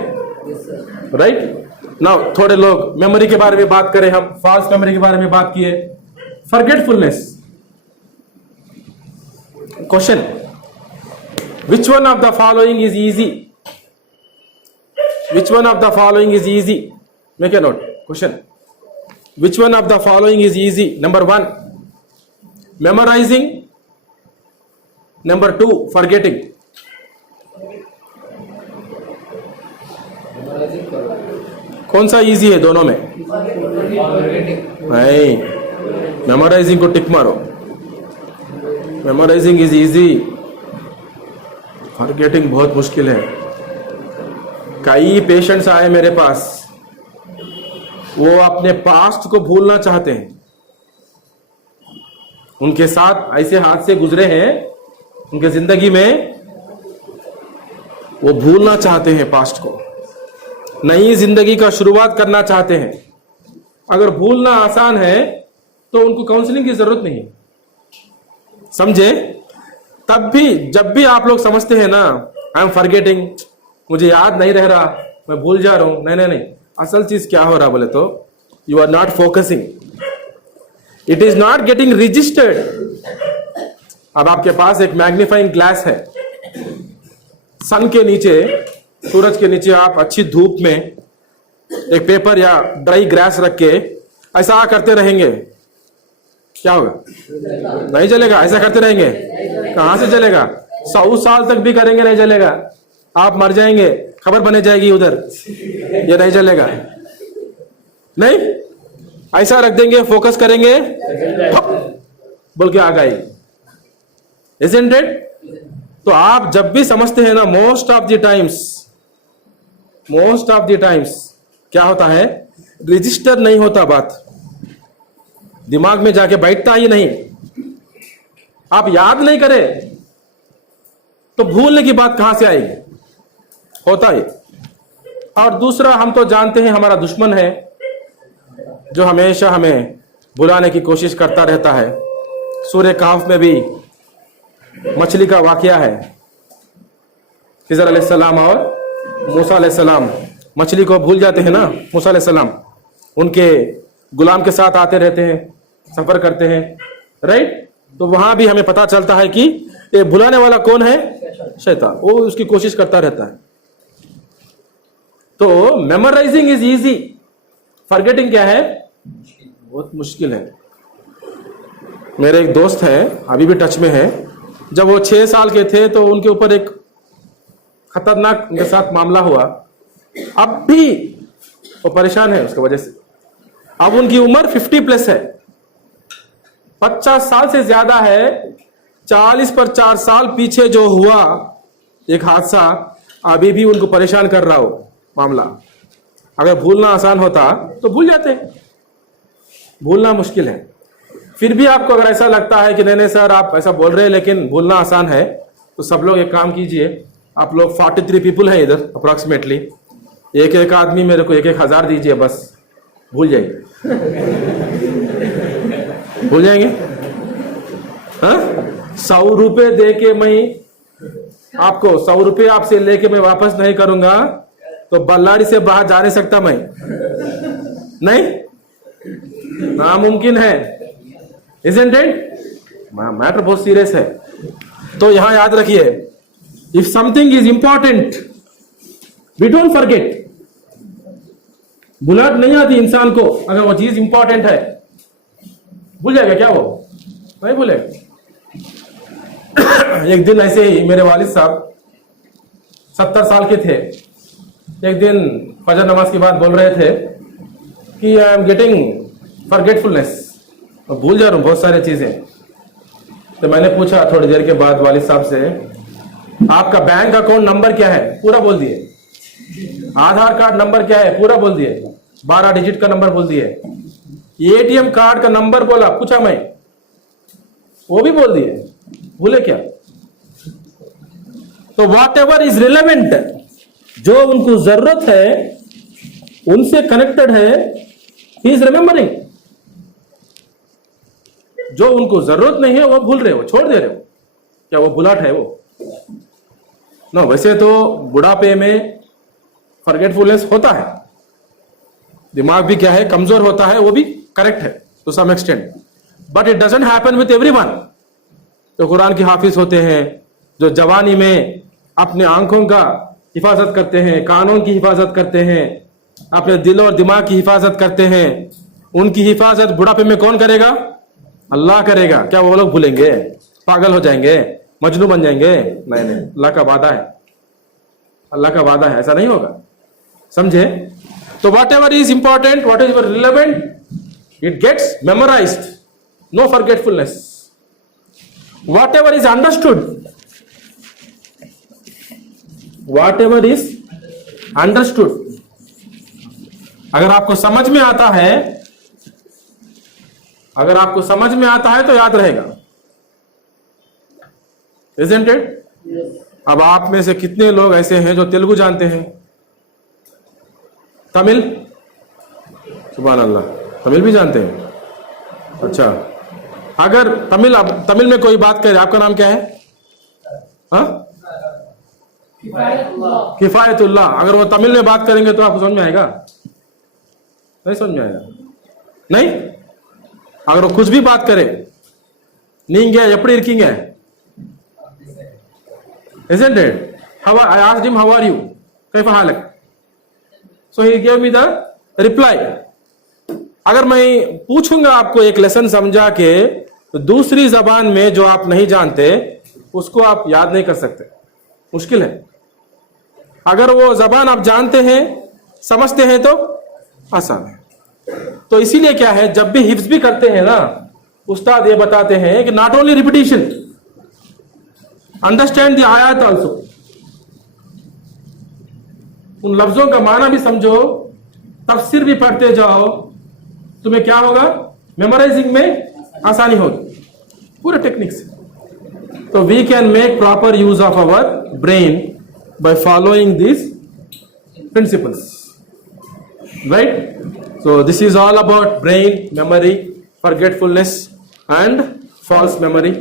राइट नाउ थोड़े लोग मेमोरी के बारे में बात करें हम फॉल्स मेमोरी के बारे में बात किए forgetfulness question which one of the following is easy which one of the following is easy make a note question which one of the following is easy number 1 memorising number 2 forgetting कौन सा easy है दोनों में नहीं memorising को टिक मारो memorising is easy forgetting बहुत मुश्किल है कई पेशेंट्स आए मेरे पास वो अपने पास्ट को भूलना चाहते हैं उनके साथ ऐसे हादसे गुजरे हैं उनके जिंदगी में वो भूलना चाहते हैं पास्ट को नई जिंदगी का शुरुआत करना चाहते हैं अगर भूलना आसान है तो उनको काउंसलिंग की जरूरत नहीं समझे तब भी जब भी आप लोग समझते हैं ना आई एम फॉरगेटिंग मुझे याद नहीं रह रहा मैं भूल जा रहा हूं नहीं असल चीज क्या हो रहा बोले तो you are not focusing it is not getting registered अब आपके पास एक मैग्नीफाइंग ग्लास है सन के नीचे सूरज के नीचे आप अच्छी धूप में एक पेपर या ड्राई ग्रास रख के ऐसा करते रहेंगे क्या होगा नहीं चलेगा ऐसा करते रहेंगे कहां से चलेगा 100 साल तक भी करेंगे नहीं चलेगा आप मर जाएंगे खबर बने जाएगी उधर ये नहीं चलेगा नहीं ऐसा रख देंगे, फोकस करेंगे, ठप बोल के आ गई। Isn't it? तो आप जब भी समझते हैं ना, मोस्ट ऑफ द टाइम्स क्या होता है, रजिस्टर नहीं होता, बात दिमाग में जाके बैठता ही नहीं। आप याद नहीं करें तो भूलने की बात कहां से आएगी, होता है। और दूसरा, हम तो जानते हैं हमारा दुश्मन है जो हमेशा हमें बुलाने की कोशिश करता रहता है। सूरह कहफ में भी मछली का वाकया है, खिज़र अलैहिस्सलाम और मूसा अलैहिस्सलाम मछली को भूल जाते हैं ना। मूसा अलैहिस्सलाम उनके गुलाम के साथ आते रहते हैं, सफर करते हैं, राइट। तो वहां भी हमें पता चलता है कि ये भुलाने वाला कौन है, शैतान। वो उसकी कोशिश करता रहता है। तो मेमोराइजिंग इज इजी, फॉरगेटिंग क्या है, बहुत मुश्किल है। मेरे एक दोस्त है, अभी भी टच में है। जब वो 6 साल के थे तो उनके ऊपर एक खतरनाक उनके साथ मामला हुआ। अब भी वो परेशान है उसकी वजह से। अब उनकी उम्र 50+ है, 50 साल से ज्यादा है। 40 पर 4 साल पीछे जो हुआ एक हादसा अभी भी उनको परेशान कर रहा हो मामला। अगर भूलना आसान होता तो भूल जाते, भूलना मुश्किल है। फिर भी आपको अगर ऐसा लगता है कि नहीं सर आप ऐसा बोल रहे हैं लेकिन भूलना आसान है, तो सब लोग एक काम कीजिए। आप लोग 43 पीपल हैं इधर अप्रोक्सीमेटली, एक आदमी मेरे को 1,000 दीजिए, बस भूल जाइए। भूल जाएंगे। हाँ, 100 रुपए दे के मैं आपको 100 रुपए आपसे लेके मैं वापस नहीं करूंगा तो बल्लारी से बाहर जा नहीं सकता मैं, नहीं, नामुमकिन है। Isn't it? मैटर बहुत सीरियस है। तो यहां याद रखिए, if something is important we don't forget. भुलाहट नहीं आती इंसान को। अगर वो चीज इंपॉर्टेंट है, भूल जाएगा क्या वो, नहीं भूलेगा। एक दिन ऐसे ही मेरे वालिद साहब 70 साल के थे। एक दिन फजर नमाज के बाद बोल रहे थे कि आई एम गेटिंग फॉरगेटफुलनेस, भूल जा रहा हूं बहुत सारी चीजें। तो मैंने पूछा थोड़ी देर के बाद वालिद साहब से, आपका बैंक अकाउंट नंबर क्या है, पूरा बोल दिए। आधार कार्ड नंबर क्या है, पूरा बोल दिए। 12 डिजिट का नंबर बोल दिए। एटीएम कार्ड का नंबर बोला, पूछा मैं, वो भी बोल दिए। भूले क्या? तो वॉट एवर इज रिलेवेंट, जो उनको जरूरत है, उनसे कनेक्टेड है, ही इज रिमेंबरिंग। जो उनको जरूरत नहीं है वो भूल रहे हो, छोड़ दे रहे हो। क्या वो बुलाहट है वो? नो, वैसे तो बुढ़ापे में फॉरगेटफुलनेस होता है, दिमाग भी क्या है, कमजोर होता है, वो भी करेक्ट है to some extent, but it doesn't happen with everyone. तो कुरान के हाफिज होते हैं जो जवानी में अपने आंखों का हिफाजत करते हैं, कानों की हिफाजत करते हैं, अपने दिल और दिमाग की हिफाजत करते हैं। उनकी हिफाजत बुढ़ापे में कौन करेगा? अल्लाह करेगा। क्या वो लोग भूलेंगे? पागल हो जाएंगे, मजनू बन जाएंगे? नहीं नहीं, अल्लाह का वादा है, अल्लाह का वादा है, ऐसा नहीं होगा। समझे? तो whatever is important, what is relevant, it gets memorised, no forgetfulness. Whatever is understood, whatever is understood, अगर आपको समझ में आता है, अगर आपको समझ में आता है तो याद रहेगा। Isn't it? अब आप में से कितने लोग ऐसे हैं जो तेलुगु जानते हैं, तमिल? सुभान अल्लाह, तमिल भी जानते हैं। अच्छा, अगर तमिल में कोई बात करे, आपका नाम क्या है? हाँ, किफायतुल्लाह। अगर वो तमिल में बात करेंगे तो आपको समझ में आएगा? नहीं समझ में आएगा। नहीं, अगर वो कुछ भी बात करे, नींगे एप्पड़ी इरुकींगे, isn't it? I asked him, how are you? Kaif हालक? So he gave me the reply. अगर मैं पूछूंगा आपको एक लेसन समझा के, तो दूसरी जबान में जो आप नहीं जानते उसको आप याद नहीं कर सकते, मुश्किल है। अगर वो जबान आप जानते हैं, समझते हैं तो आसान है। तो इसीलिए क्या है, जब भी हिफ्ज भी करते हैं ना, उस्ताद ये बताते हैं कि not only repetition, understand the आयत ऑल्सो। उन लफ्जों का माना भी समझो, तफसीर भी पढ़ते जाओ, तुम्हें क्या होगा, मेमोराइजिंग में आसानी होगी पूरे टेक्निक से। तो we can make proper use of our brain by following this principles, right? So this is all about brain, memory, forgetfulness and false memory.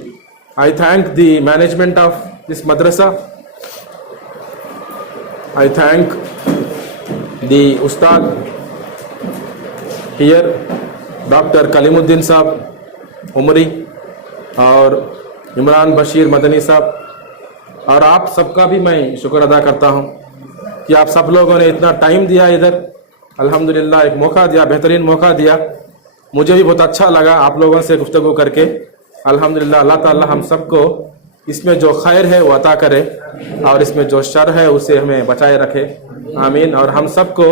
I thank the management of this madrasa. I thank the ustad here, Dr. Kalimuddin साहब उमरी और इमरान बशीर मदनी साहब, और आप सबका भी मैं शुक्र अदा करता हूँ कि आप सब लोगों ने इतना टाइम दिया इधर, अल्हम्दुलिल्लाह एक मौका दिया, बेहतरीन मौका दिया। मुझे भी बहुत अच्छा लगा आप लोगों से गुफ्तगू करके। अल्हम्दुलिल्लाह अल्लाह ताला हम सबको इसमें जो खैर है वो अता करे और इसमें जो शर है उसे हमें बचाए रखे, आमीन। और हम सबको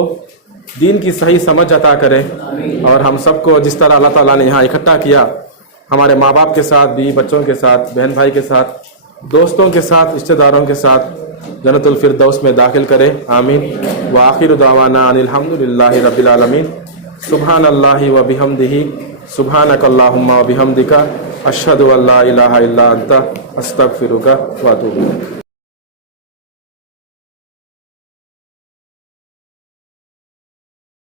दीन की सही समझ अता करे, और हम सबको जिस तरह अल्लाह ताला ने यहाँ इकट्ठा किया, हमारे माँ बाप के साथ, बीवी बच्चों के साथ, बहन भाई के साथ, दोस्तों के साथ, रिश्तेदारों के साथ जन्नतुल फिरदौस में दाखिल करे, आमीन। व आखिर दावाना अनिल हम्दुलिल्लाहि रब्बिल आलमीन। सुब्हानल्लाहि व बिहम्दिही, सुब्हानकल्लाहुम्मा व बिहम्दिका, अशहदु अल्ला इलाहा इल्ला अंता, अस्तगफिरुका व अतूबु इलैक।